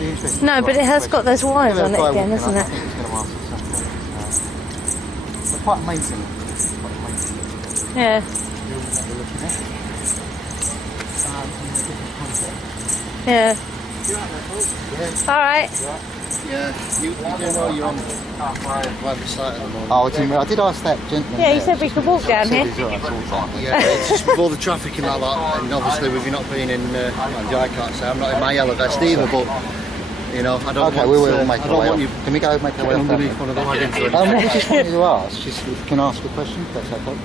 it's No, but it has got those wires on it again, hasn't I it? think it's going to ask us something. But quite amazing. Quite amazing. Yeah. Building that we're looking at. In a different concept. Yeah. Yeah. All right. Yeah, you do know you're on the private site at the moment. Oh, I did ask that gentleman. Yeah, he there. said we could walk down here. He said he's all right, it's all fine. Yeah, it's just with all the traffic and all that, and obviously with you not being in, I can't say I'm not in my yellow vest either, but you know, I don't Okay, want, we will make I our don't way want up. you Can we go make our way getting up? underneath one of the wagons. We just wanted to ask, just if you can ask a question, if that's okay.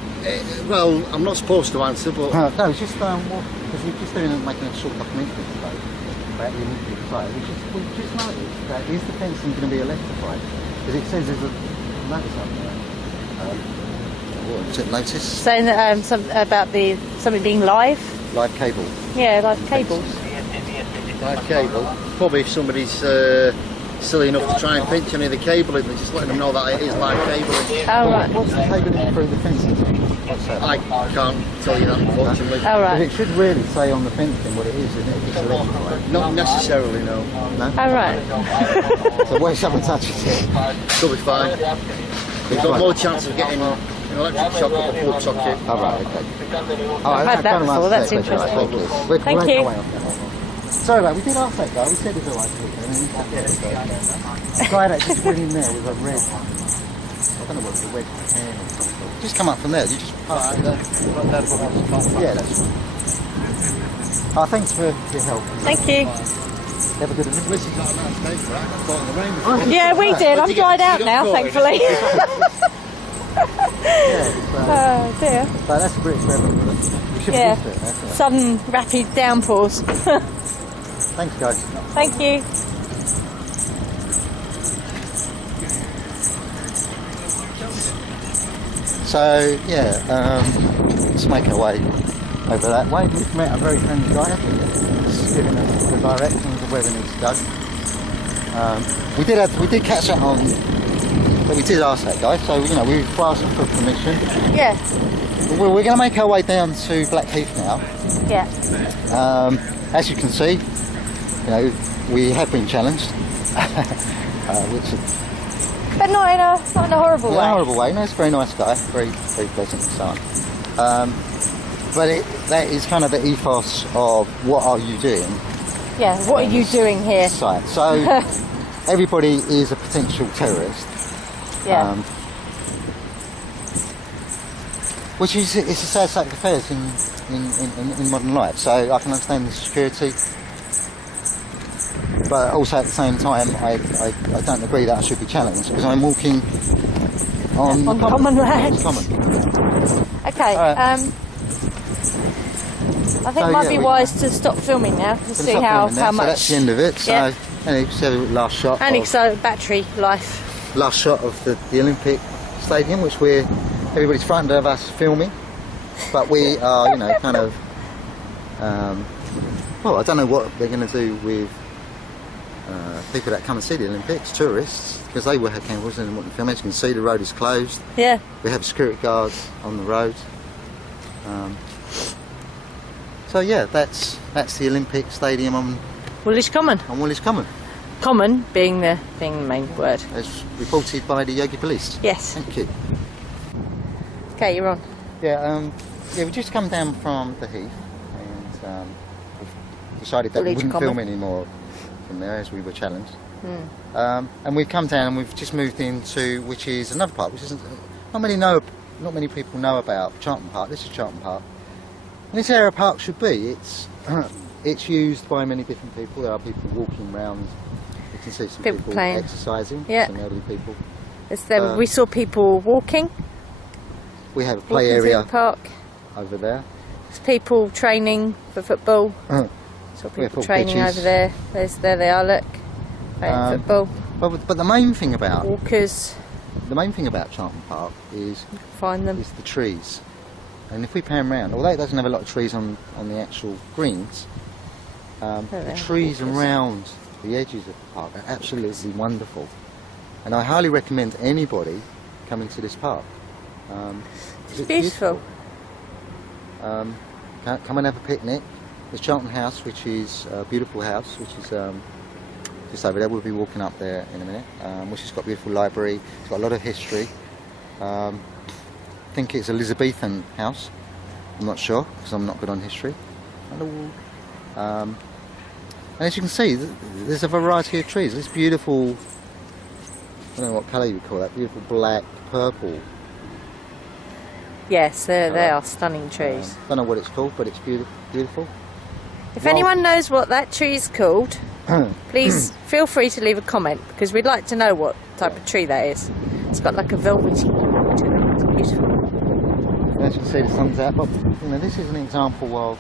Well, I'm not supposed to answer, but No, it's just, because we're just making a short documentary today about the Olympic site. We've just noticed that is the fencing going to be electrified? Because it says there's a notice up there. What was it? Notice? Saying that about something being live. Live cable. Yeah, live cables. Live cable. Probably if somebody's silly enough to try and pinch any of the cabling, they're just letting them know that it is live cabling. Oh right. What's the cabling through the fencing? What's that? I can't tell you that, unfortunately. Oh But right. it should really say on the fencing what it is, isn't it? It's electrical. Not necessarily, no. No? Oh right. So where someone touches it, She'll be fine. You've got more chance of getting an electric shock at the plug socket. oh right, okay. I've had that before, that's interesting. Thank you. Sorry mate, we did ask that guy, we said it's alright to look at him, and he the guy that just went in there with a red, I don't know what it was, a red can or something. Just come up from there, you just... Yeah, that's right. Oh, thanks for your help. Thank you. Have a good evening. Listen, got a nice day for that. I thought in the rain before. Yeah, we did. I'm dried out now, thankfully. Oh dear. So that's the British weather. We should be Yeah. used to it, that's right. Sudden rapid downpours. Thanks guys. Thank you. So yeah, let's make our way over that way. We've met a very friendly guy. He's giving us the directions of where we need to go. We did catch that on, but we did ask that guy. So you know, we've asked him for permission. Yeah. We're going to make our way down to Blackheath now. Yeah. As you can see, you know, we have been challenged, which is But not in a horrible in way. a horrible way. No, he's a very nice guy, very pleasant and so on. But that is kind of the ethos of what are you doing Yeah. What are you doing here? site. So everybody is a potential terrorist. Yeah. Which is it's a sad state of affairs in modern life. So I can understand the security, but also at the same time I don't agree that I should be challenged because I'm walking on common land. Common. Okay. Alright. I think So, it might yeah, be we- wise to stop filming now to see how So much. that's the end of it. So Yeah. anyway, so last shot. And of- exciting battery life. last shot of the Olympic Stadium, which everybody's frightened of us filming, but we are, you know, kind of, well, I don't know what they're going to do with people that come and see the Olympics, tourists, because they will have cameras and want to film. As you can see, the road is closed. Yeah. We have security guards on the road. So yeah, that's the Olympic Stadium on Woolwich Common. Woolwich Common, Common being the main word. as reported by the Yogi Police. Yes. Thank you. Okay, you're on. Yeah, we just come down from the Heath and we've decided that we Woolwich wouldn't Common. film anymore from there as we were challenged. And we've come down and we've just moved into, which is another park, which isn't not many people know about Charlton Park. This is Charlton Park. And this area of park should be. It's used by many different people. There are people walking around. You can see some People people playing. exercising. Yeah. Some elderly people. We saw people walking. We have a play Walking through area the park. over there. There's people training for football. Uh, Saw We have people full training pitches. over there. There they are. Look, playing football. But the main thing about Walkers. Charlton Park is Find them. the trees. And if we pan round, although it doesn't have a lot of trees on the actual greens, There they the are, trees walkers. around the edges of the park are absolutely wonderful. And I highly recommend anybody coming to this park. It's beautiful. Come and have a picnic. There's Charlton House, which is a beautiful house, which is just over there. We'll be walking up there in a minute, which has got a beautiful library. It's got a lot of history. I think it's Elizabethan house. I'm not sure because I'm not good on history. And as you can see, there's a variety of trees. This beautiful, I don't know what colour you would call that, beautiful black, purple. Yes, they are stunning trees. Don't know what it's called, but it's beautiful. If anyone knows what that tree is called, please feel free to leave a comment because we'd like to know what type of tree that is. It's got like a velvety look to it. It's beautiful. As you can see, the sun's out, but you know, this is an example of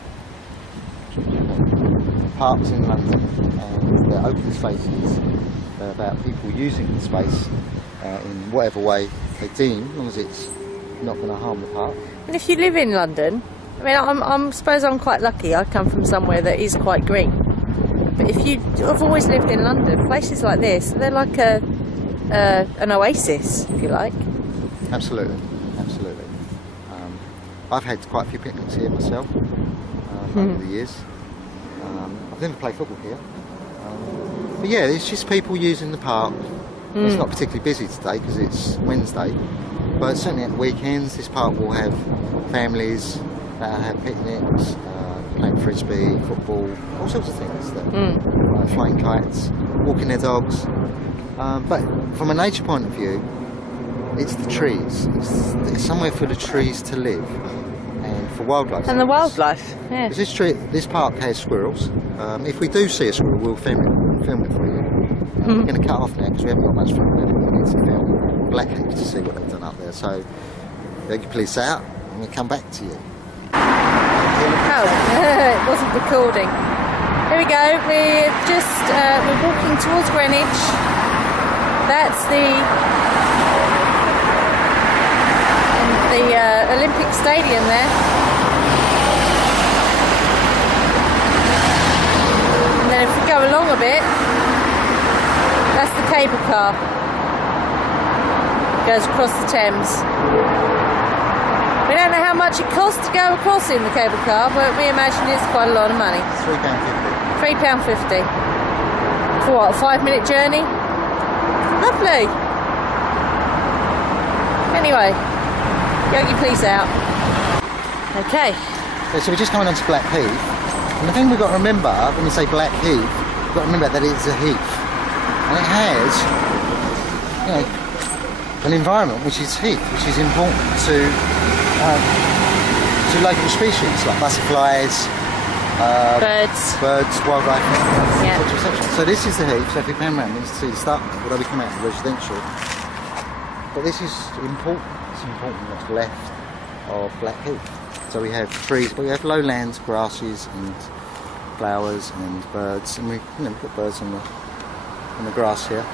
parks in London and the open spaces about people using the space in whatever way they deem, as long as it's not going to harm the park. And if you live in London, I mean, I suppose I'm quite lucky. I come from somewhere that is quite green. But if you have always lived in London, places like this, they're like an oasis, if you like. Absolutely, absolutely. I've had quite a few picnics here myself over the years. I've never played football here. But yeah, it's just people using the park. It's not particularly busy today because it's Wednesday, but certainly at the weekends this park will have families that have picnics, playing frisbee, football, all sorts of things, flying kites, walking their dogs. But from a nature point of view, it's the trees. It's somewhere for the trees to live and for wildlife. And the wildlife, yeah. Because this park has squirrels. If we do see a squirrel, we'll film it for you. We're going to cut off now because we haven't got much time left. We need to film Blackheath to see what they've done up there. So, yogi, please stay out and we'll come back to you. Oh, it wasn't recording. Here we go. We're walking towards Greenwich. That's the Olympic Stadium there. And then if we go along a bit, that's the cable car. Goes across the Thames. We don't know how much it costs to go across in the cable car, but we imagine it's quite a lot of money. £3.50. £3.50. For what, a 5-minute journey? Lovely. Anyway, yogi, please out. Okay. So we're just coming onto Blackheath. And the thing we've got to remember when we say Blackheath, we've got to remember that it's a heath. And it has, an environment which is heath, which is important to local species like butterflies, birds, wildlife, etc. So this is the heath. So if we pan around, you can see the start, although we come out of residential. But this is important. It's important what's left of Blackheath. So we have trees, but we have lowlands, grasses, and flowers and birds, and we put birds on the grass here.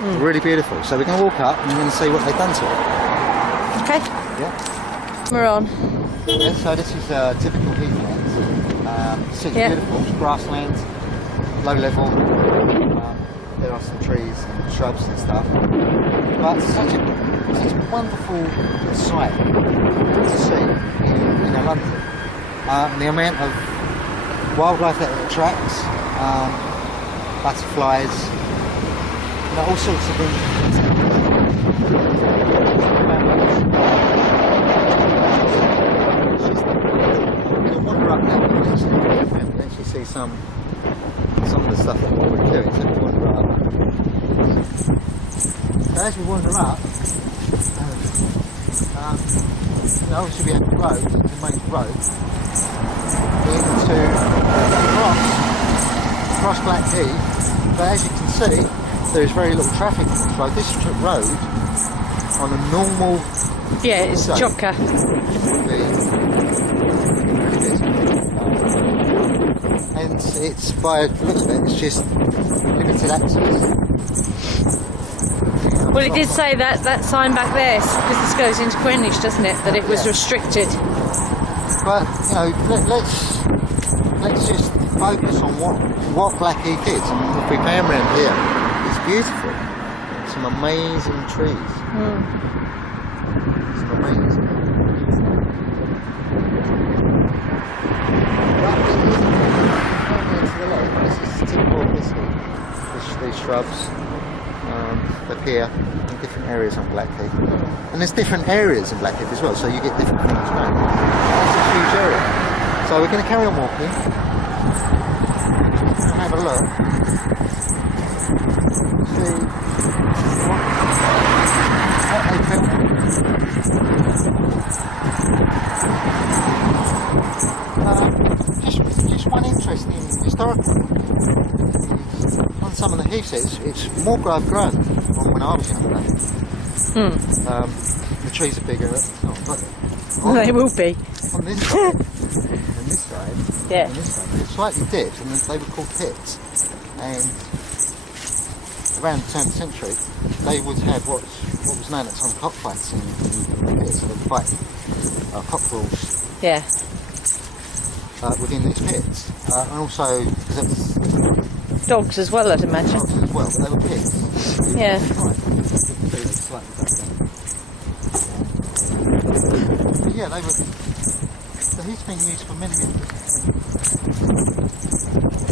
It's really beautiful. So we're going to walk up and we're going to see what they've done to it. Okay. Yeah. We're on. Yeah, so this is typical heathland. It's beautiful. It's grassland, low level. There are some trees and shrubs and stuff. But it's such a wonderful sight to see in London. The amount of wildlife that it attracts, butterflies, all sorts of things. We'll wander up now and actually see some of the stuff that we're already doing. So we'll wander up. So as we wander up, obviously we have the road, the main road, across Blackheath. But as you can see, there's very little traffic on this road. This road, on a normal it's chocker. And it's, by the looks of it, it's just limited access. Well, it did say that sign back there, because this goes into Greenwich, doesn't it? That it was restricted. But let's just focus on what Blackheath is. If we pan around here, it's beautiful. Some amazing trees. Some amazing. To the left, this is typical of these shrubs appear in different areas on Blackheath. And there's different areas in Blackheath as well, so you get different things around. That's a huge area. So we're going to carry on walking and have a look. See what they built. Just one interesting historical is on some of the heaths, it's more grown from when I was younger. The trees are bigger, but They will be. on this side, and this side, Yeah. and this side, they're slightly dipped, and they were called pits. And around the turn of the century, they would have what was known at the time cockfights in the pits. So they'd fight cockerels Yeah. within these pits. And also, because it was Dogs as well, I'd imagine. dogs as well, but they were pits. Yeah. Right. But yeah, they were. The heat's been used for many years.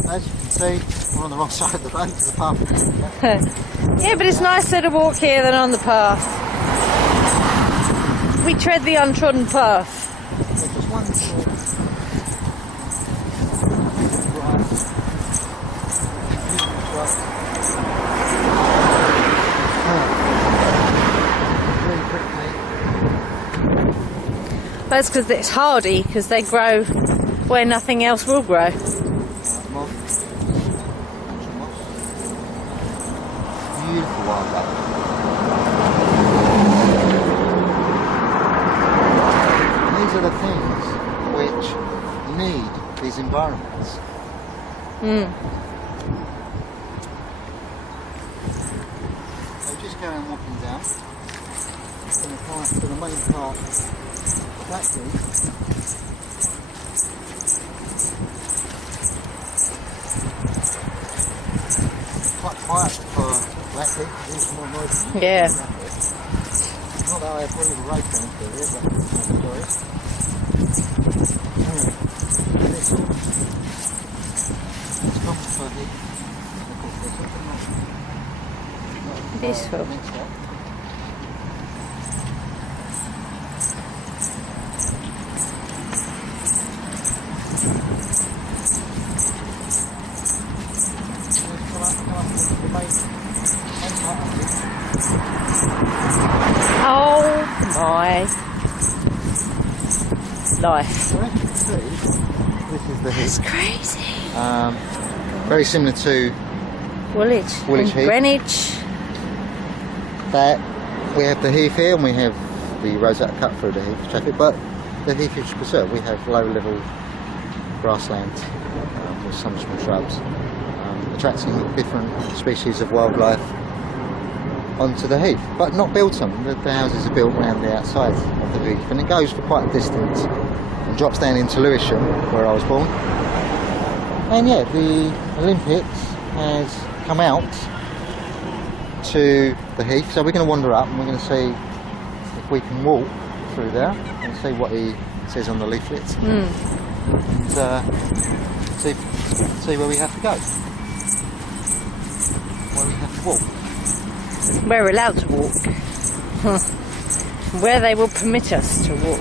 As you can see, we're on the wrong side of the boat to the pub. Yeah, but it's nicer to walk here than on the path. We tread the untrodden path. There's just one really quickly. That's because it's hardy, because they grow where nothing else will grow. Beautiful wildlife. And these are the things which need these environments. So just going walking down to the main part of Blackheath. Quite quiet for Blackheath, it's more noisy. Yeah. Not that I have really the road going through here, but another story. This comes for Heath. Peaceful. Oh my life. So as you can see, this is the It's Heath. crazy. Very similar to Woolwich. Woolwich And Heath. Greenwich. that. We have the Heath here and we have the roads that are cut through the Heath traffic, but the Heath is preserved. We have low level grassland with some small shrubs, attracting different species of wildlife onto the Heath, but not built on. The houses are built around the outside of the Heath, and it goes for quite a distance and drops down into Lewisham, where I was born. And yeah, the Olympics has come out to the Heath, so we're going to wander up and we're going to see if we can walk through there and see what he says on the leaflets. And see where we have to go. Where we have to walk. We're allowed to walk. Where they will permit us to walk.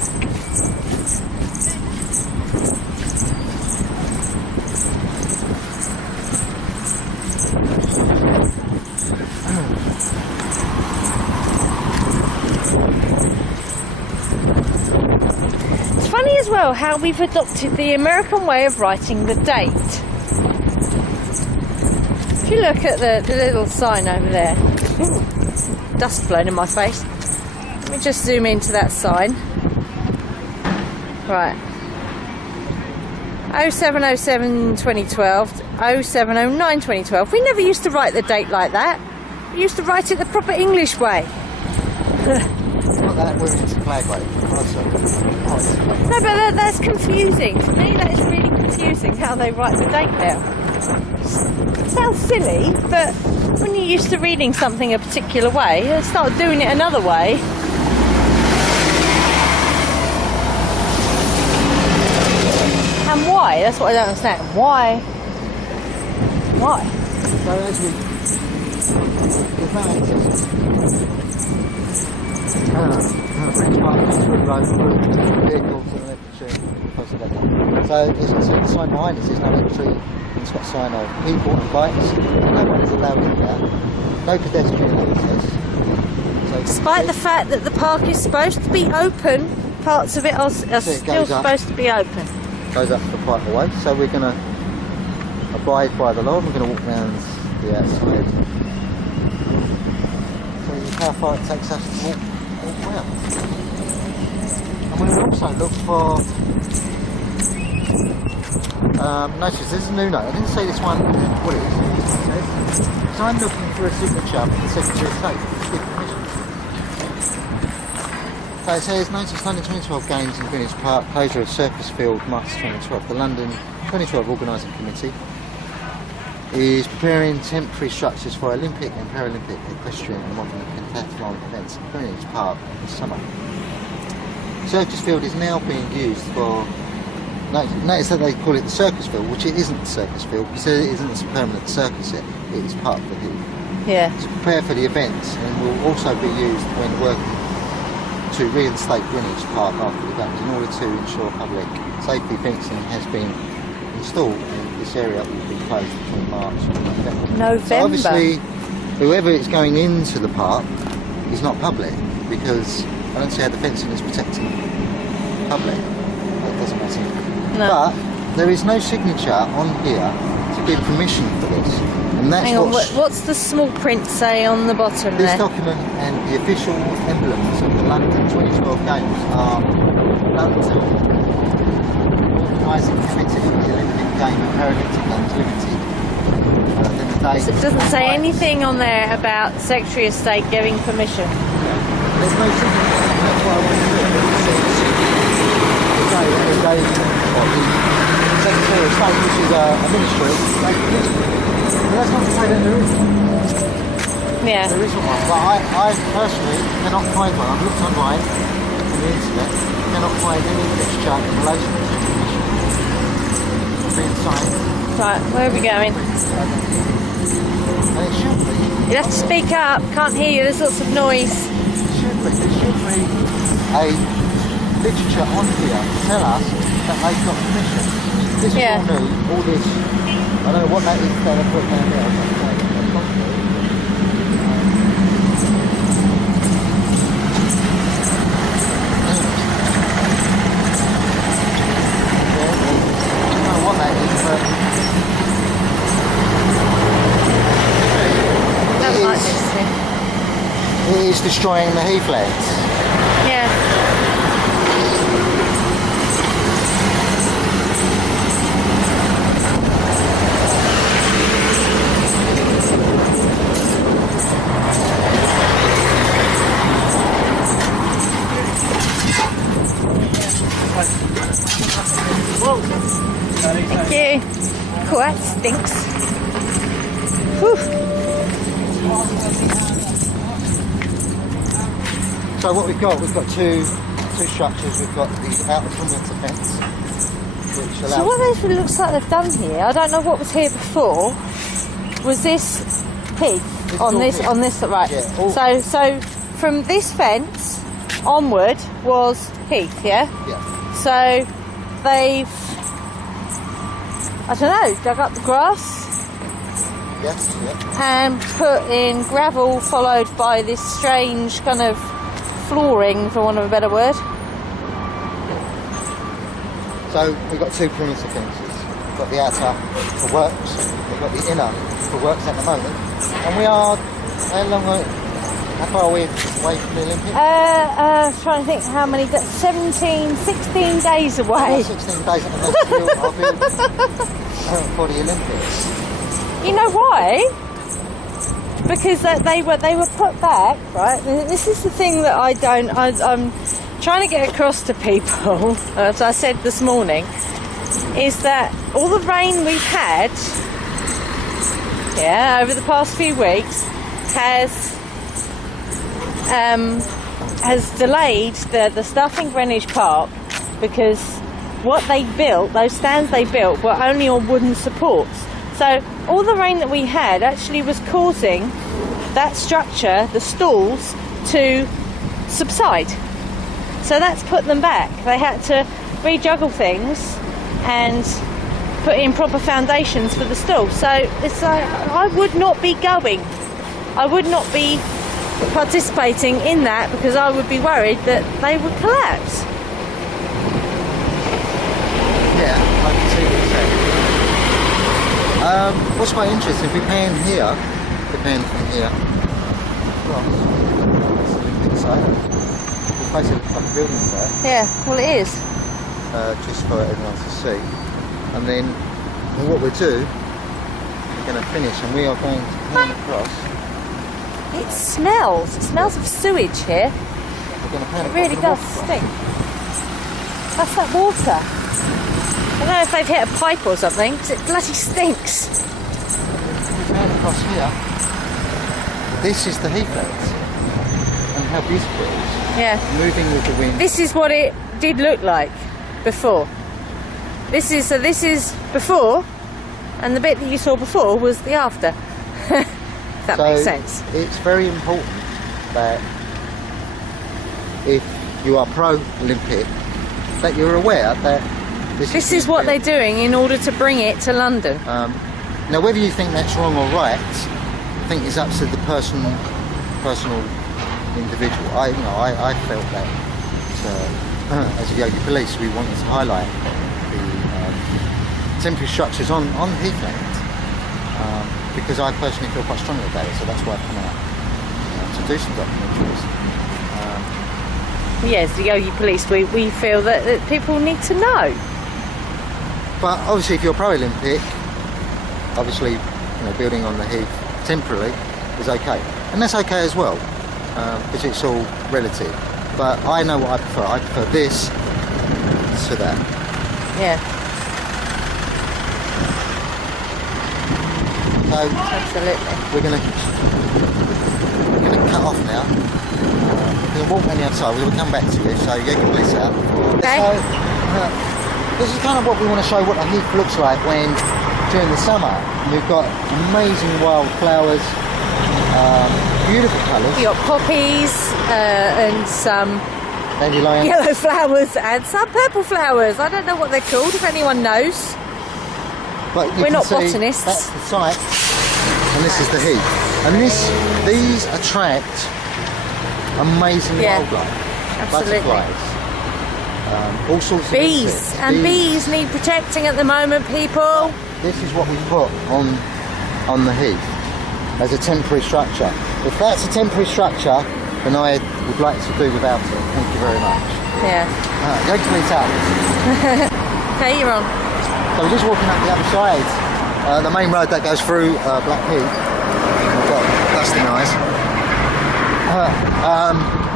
It's funny as well how we've adopted the American way of writing the date. If you look at the little sign over there, ooh, dust blowing in my face. Let me just zoom into that sign. Right. 0707 2012, 0709 2012. We never used to write the date like that. We used to write it the proper English way. Not that we're into flag way. No, but that's confusing. To me, that is really confusing how they write the date down. It sounds silly, but when you're used to reading something a particular way, you start doing it another way. And why? That's what I don't understand. Why? Why? So as we there's no access. British Parliament through road through vehicles and electric because of that. So as you can see the sign behind us, there's no entry. It's got a sign of people and bikes. No one is allowed in there. No pedestrian access. So Despite the fact that the park is supposed to be open, parts of it are still supposed to be open. Goes up for quite a way, so we're going to abide by the law and we're going to walk around the outside. So how far it takes us to walk around. And we will also look for notice there's a new note. I didn't say this one what it is. So I'm looking for a signature from the Secretary of State to give permission. So it says, notice London 2012 Games in Greenwich Park, closure of Circus Field, March 2012. The London 2012 Organising Committee is preparing temporary structures for Olympic and Paralympic equestrian and modern pentathlon events in Greenwich Park this summer. Circus Field is now being used for... Notice that they call it the Circus Field, which it isn't the Circus Field, because it isn't a permanent circus yet. It is part of the hill. Yeah. To prepare for the events, and will also be used when working to reinstate Greenwich Park after the games in order to ensure public safety. Fencing has been installed and this area will be closed between March and November. So obviously whoever is going into the park is not public, because I don't see how the fencing is protecting public. That doesn't make sense. No. But there is no signature on here to give permission for this. And that's Hang on, what's the small print say on the bottom this there? document and the official emblems of the London 2012 Games are London Organising Committee of the Olympic Game and Paralympic Games Limited. So it doesn't say anything on there about Secretary of State giving permission. There's no signature. That's what I want to do. The Secretary of State, which is a ministry, but that's not to say that there isn't. Yeah. There isn't one, but I personally cannot find one. I've looked online on the internet, cannot find any literature in relation to permission being signed. Right, where are we going? And it should be. You have to speak up, can't hear you, there's lots of noise. There should be a literature on here to tell us that they've got permission. This is all new, all this. I don't know what that is that I put down there. It is destroying the heathlands. Yeah. Thank you. Cool, that stinks. Whew. So what we've got two structures. We've got the outer perimeter fence, which allows... So what this looks like they've done here, I don't know what was here before. Was this heath on this? Heath. On this, right? Yeah, so from this fence onward was heath, yeah. Yeah. So they've, I don't know, dug up the grass. Yes. Yeah. And put in gravel, followed by this strange kind of flooring, for want of a better word. So we've got two perimeter fences. We've got the outer for works. We've got the inner for works at the moment. And we are how far are we away from the Olympics? Trying to think how many days. 16 days away. 16 days at the I'll be for the Olympics. You know why? Because they were put back, right? This is the thing that I'm trying to get across to people, as I said this morning, is that all the rain we've had, over the past few weeks, has delayed the stuff in Greenwich Park, because what they built, those stands they built, were only on wooden supports. So all the rain that we had actually was causing that structure, the stalls, to subside. So that's put them back. They had to rejuggle things and put in proper foundations for the stall. So it's like, I would not be going. I would not be participating in that, because I would be worried that they would collapse. Yeah, I can see what you're saying. What's quite interesting, if we pan here, from here, across, that's the Olympic side. There's basically a couple of buildings there. Yeah, well it is. Just for everyone to see. And then what we'll do we're going to finish, and we are going to pan across. It smells. It smells of sewage here. We're going to pan It across really the does waterfront. stink. That's that water. I don't know if they've hit a pipe or something, because it bloody stinks. We pan across here. This is the heathlands, and how beautiful it is. Yeah. Moving with the wind. This is what it did look like before. This is before, and the bit that you saw before was the after. If that makes sense. It's very important that if you are pro-Olympic, that you're aware that This is what they're doing in order to bring it to London. Now, whether you think that's wrong or right, I think it's up to the personal individual. I felt that as a yogi police, we wanted to highlight the temporary structures on heathland because I personally feel quite strongly about it. So that's why I've come out to do some documentaries. Yes, the yogi police, we feel that people need to know. But obviously, if you're pro-Olympic, obviously, building on the heath temporarily is okay, and that's okay as well, because it's all relative. But I know what I prefer. I prefer this to that. Yeah, So absolutely. we're gonna cut off now. We're gonna walk on the other side. We'll come back to you. So you can police out. Okay. So this is kind of what we want to show. What the heath looks like during the summer. We've got amazing wild flowers, beautiful colours. We got poppies and some Dandelion. yellow flowers and some purple flowers. I don't know what they're called. If anyone knows. But you We're can not see botanists. That's the site, and this is the heath. And these attract amazing wildlife, absolutely. butterflies, all sorts of Bees. insects. And bees need protecting at the moment, people. This is what we put on the heath as a temporary structure. If that's a temporary structure, then I would like to do without it. Thank you very much. Yeah. Go to the towers. Okay, you're on. So we're just walking up the other side, the main road that goes through Blackheath. I've got dusting eyes.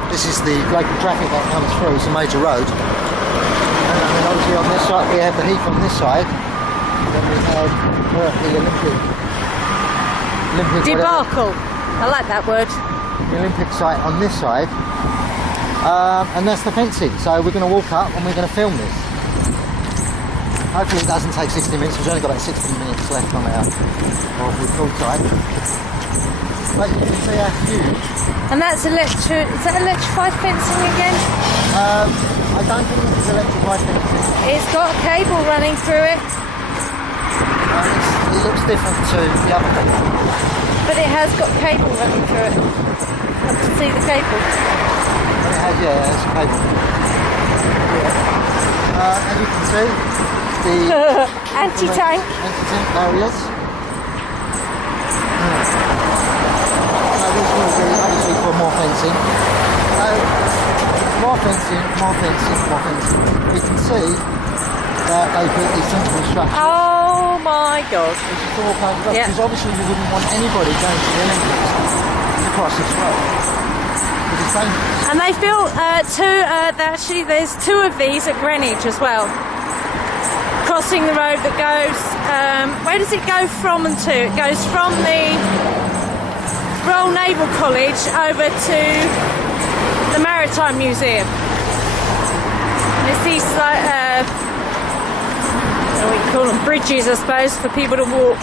This is the local traffic that comes through. It's a major road. And then obviously on this side we have the heath on this side. Then we have the Olympic Debacle. I like that word. the Olympic site on this side. And that's the fencing. So we're going to walk up and we're going to film this. Hopefully it doesn't take 60 minutes. We've only got about 16 minutes left on our record time. But you can see how huge. And that's is that electrified fencing again? I don't think it's electrified fencing. It's got a cable running through it, It looks different to the other fencing. but it has got cable running through it. I can see the cable. It has, it's a cable. As you can see, the Anti-tank. anti-tank barriers. So this will be obviously for more fencing. More fencing. We can see that they built these temporary structures. Oh my god. Which is all kind of Yeah. because obviously you wouldn't want anybody going to the Olympics to cross this road. Because it's dangerous. And they've built actually there's two of these at Greenwich as well. Crossing the road that goes, where does it go from and to? It goes from the Royal Naval College over to the Maritime Museum. And it's these what you call them, bridges I suppose, for people to walk.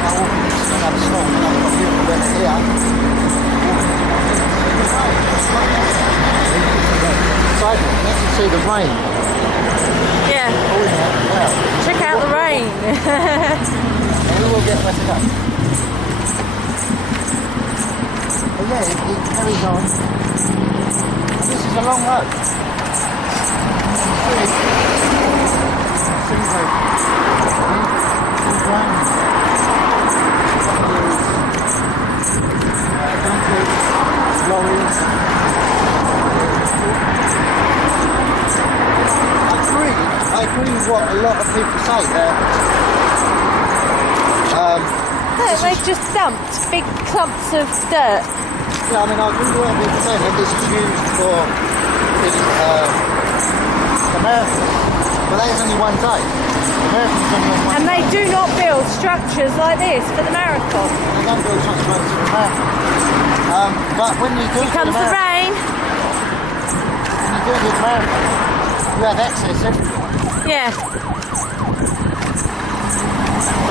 Now walking into another stall, another beautiful weather here. Sidewalk, you can see the rain. Yeah, Falling out the clouds. check out the rain. And we will get wetted up. But yeah, it carries on. This is a long road. You can see the rain. Lorries. I agree with what a lot of people say that like they've just dumped big clumps of dirt. Yeah, I mean, I agree with what people saying that this is used for the marathon, but that is only one day. The marathon's only on one And they day. do not build structures like this for the marathon. They don't build such roads for the marathon. But when you do it Here for comes the rain. when you do it for the marathon, you have access everywhere. Yeah.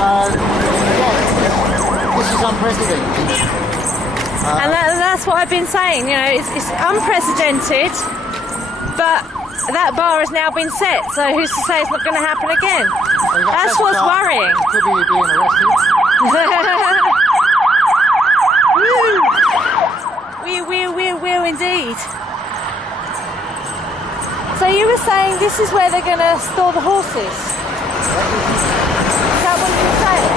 So, yeah, this is unprecedented. And that's what I've been saying, you know, it's unprecedented, but that bar has now been set, so who's to say it's not going to happen again? That's what's worrying. Could be being arrested. Will indeed. So you were saying this is where they're going to store the horses? Is that what you were saying?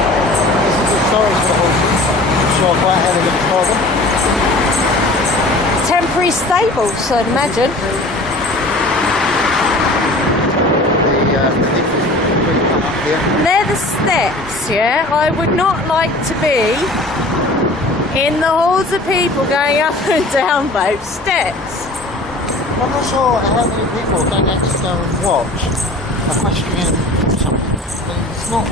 This is the storage for the horses. I'm sure quite how they're going to store them. Temporary stables, I'd imagine. The ditch is pretty cut up here. And they're the steps, yeah? I would not like to be in the hordes of people going up and down those steps. I'm not sure how many people don't actually go and watch equestrian or something. It's not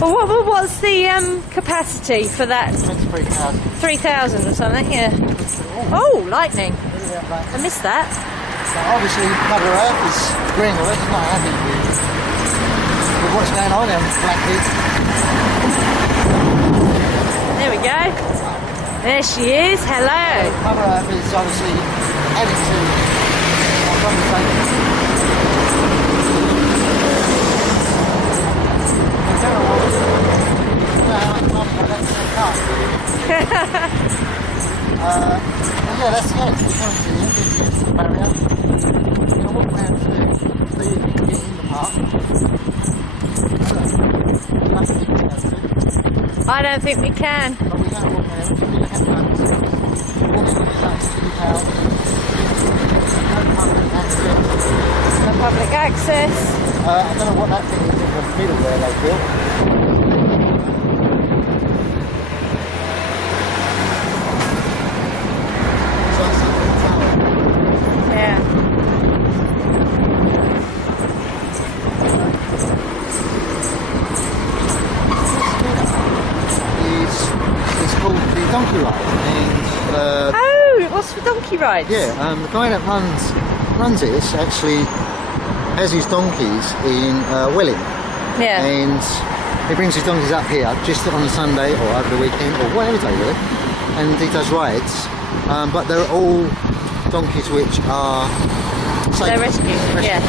Well, what's the capacity for that? 23,000. 3,000 or something, yeah. Oh, lightning. I missed that. So obviously, Mother Earth is green with it. It's not happy with what's going on in Blackheath. There we go. There she is. Hello. Mother Earth is obviously adding to our conversation. Yeah, that's the end. We're coming to the end of the barrier. We're going to walk around to see if we can get in the park. I don't think we can. But we're going to walk around. We're going to have fun. Walking in the town. No public access. I don't know what that thing is in the middle there they built. Yeah. It's called the Donkey Ride, and Oh, what's for donkey rides? the guy that runs it actually has his donkeys in Welling, Yeah. and he brings his donkeys up here just on a Sunday or over the weekend or whatever day really, and he does rides. But they're all donkeys which are safe. They're rescued. Yeah.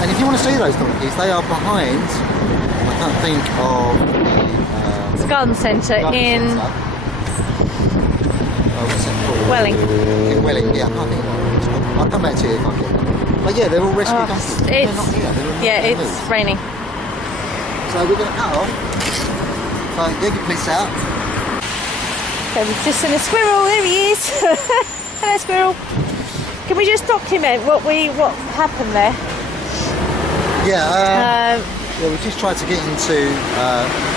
And if you want to see those donkeys, they are behind. I can't think of It's a garden centre the in centre. What's it called? Welling. In Welling, yeah, I can't think of it. I'll come back to you if I can. But yeah, they're all rescue Oh, donkeys. They're it's not here. They're not yeah, here. it's raining. So we're going to cut off. So Yogi, please out. Okay, we've just seen a squirrel. There he is. Hello, squirrel. Can we just document what happened there? Yeah, yeah, we just tried to get into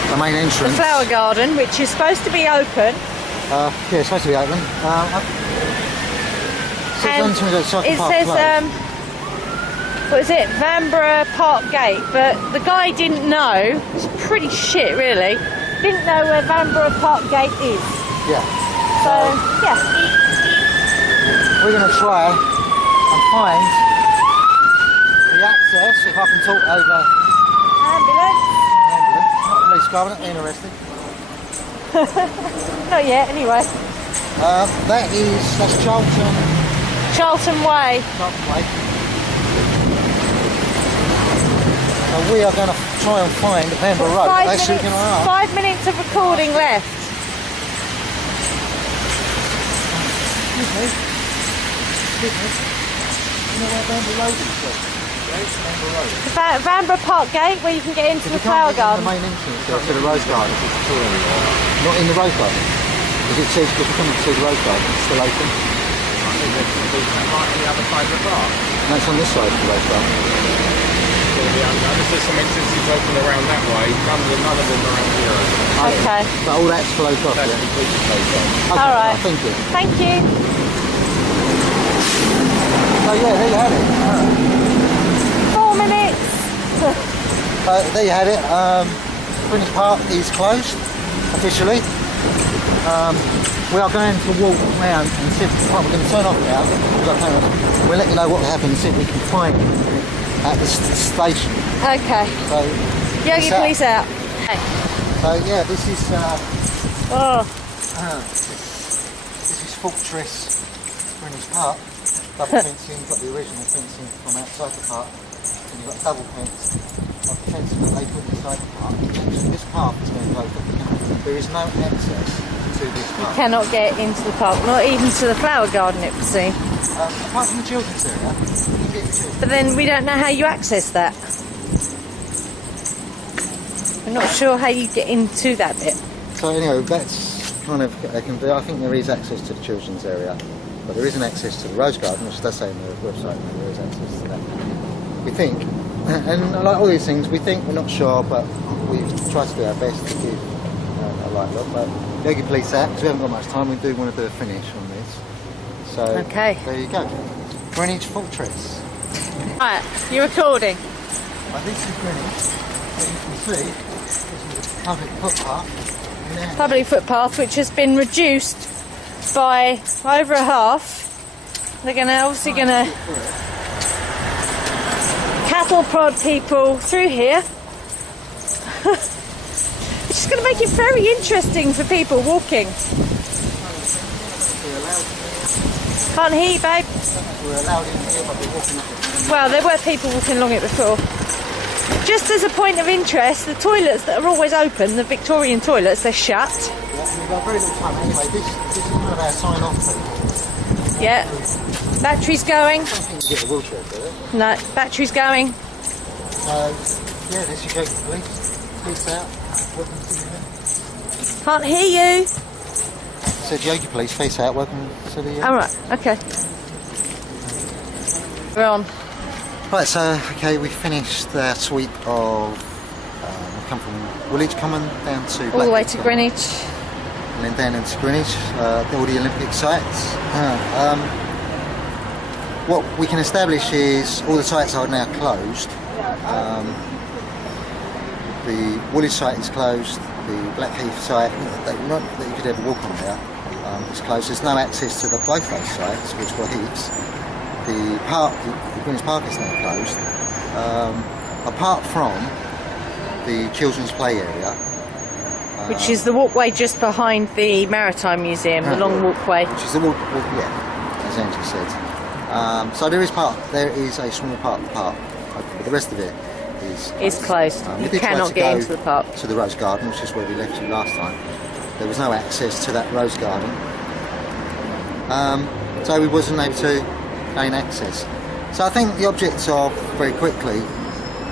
the main The entrance. flower garden, which is supposed to be open, Yeah, it's supposed to be open. and it says what is it, Vanbrugh Park Gate, but the guy didn't know. It's pretty shit, really. Didn't know where Vanbrugh Park Gate is. Yeah. So yeah, We're going to try and find the access, if I can talk over ambulance. ambulance. Not police car, we're not being arrested. Not yet, anyway. That's Charlton Way. Charlton Way. So we are going to try and find Vanbrugh Road. 5 Actually, minutes, can I ask? 5 minutes of recording left. Excuse me. You know where Vanbrugh Road is? Vanbrugh Road. The Vanbrugh Park Gate, where you can get into If the you can't flower get in garden. the main entrance to the rose garden, not in the rose garden. Because it says, because we're coming to see the rose garden, it's still open. Right on the other side of the park. And that's on this side of the rose garden. going to be under. Unless there's some entrances open around that way, none of them around here. Okay. But all that's closed off, That's yeah? completely closed off. Okay, All right. Thank you. Thank you. So yeah, there you had it. 4 minutes. There you had it. Greenwich Park is closed officially. We are going to walk around and see if we're going to turn off now. We'll let you know what happens, see if we can find it at the station. Okay. So, Yogi, please out. Okay. so yeah, this is Oh, this is Fortress Greenwich Park. Double fencing, you've got the original fencing from outside the park, and you've got double fence of the fencing that they put inside the park. This park is going to close off. There is no access to this park. cannot get into the park, not even to the flower garden, it would seem. Apart from the children's area, you can get to. But then we don't know how you access that. I'm not sure how you get into that bit. So anyway, that's kind of, I think there is access to the children's area, but there isn't access to the rose garden, which does say on the website that there is access to that. We think, and like all these things, we think, we're not sure, but we've tried to do our best to give a light look. But Yogi, please out, because we haven't got much time, we do want to do a finish on this. So Okay. there you go. Greenwich Fortress. Right, you're recording. Well, this is Greenwich. As you can see, this is a public footpath. And there- Public footpath, which has been reduced by over a half. They're obviously gonna cattle prod people through here. Which is going to make it very interesting for people walking. Can't hear you, babe. We're allowed in here, but we're walking up it. Well, there were people walking along it before. Just as a point of interest, the toilets that are always open, the Victorian toilets, they're shut. Yeah, we've got very little time anyway. This is one of our sign-off. Yeah. Battery's going. I don't think you get a wheelchair for it. No, battery's going. Yeah, this is Yogi Police. Peace out. Welcome to the event. Can't hear you. Said Yogi Police, face out. Welcome to the event. Alright, okay. We're on. Right, so, okay, we finished our sweep of, we've come from Woolwich Common down to All the way Blackheath to Common, Greenwich. and then down into Greenwich, all the Olympic sites. What we can establish is all the sites are now closed. The Woolwich site is closed, the Blackheath site, not that you could ever walk on there, is closed. There's no access to the both those sites, which were heaths. The park, the Greenwich Park is now closed, apart from the children's play area. Which is the walkway just behind the Maritime Museum, the long walkway. Which is the walk, yeah, as Angie said. So there is a small part of the park, but the rest of it is It's closed. We You did try cannot to get go into the park. to the Rose Garden, which is where we left you last time. There was no access to that Rose Garden, so we wasn't able to gain access. So I think the objects are, very quickly,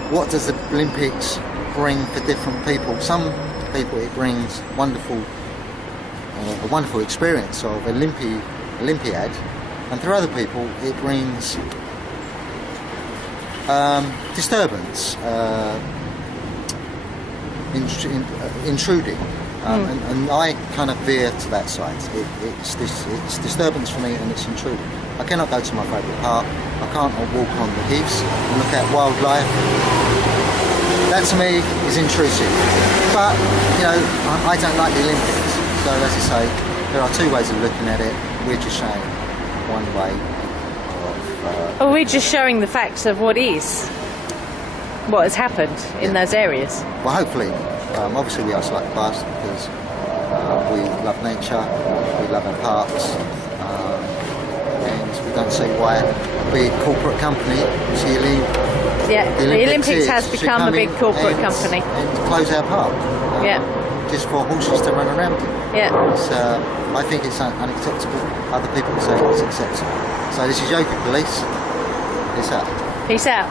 what does the Olympics bring for different people? Some people it brings a wonderful experience of Olympiad, and for other people it brings disturbance, intruding, and I kind of veer to that side. It's disturbance for me, and it's intruding. I cannot go to my favourite park. I can't walk on the heaths and look at wildlife. That to me is intrusive. But I don't like the Olympics. So as I say, there are two ways of looking at it. We're just showing one way of. Well, we're just showing the facts of what has happened in those areas. Well, hopefully, obviously we are slightly biased because we love nature, we love our parks, and we don't see why a big corporate company, the Olympics has become a big corporate company. And close our park. Just for horses to run around in. I think it's unacceptable. Other people say it's acceptable. So this is Yogi Police. Peace out. Peace out.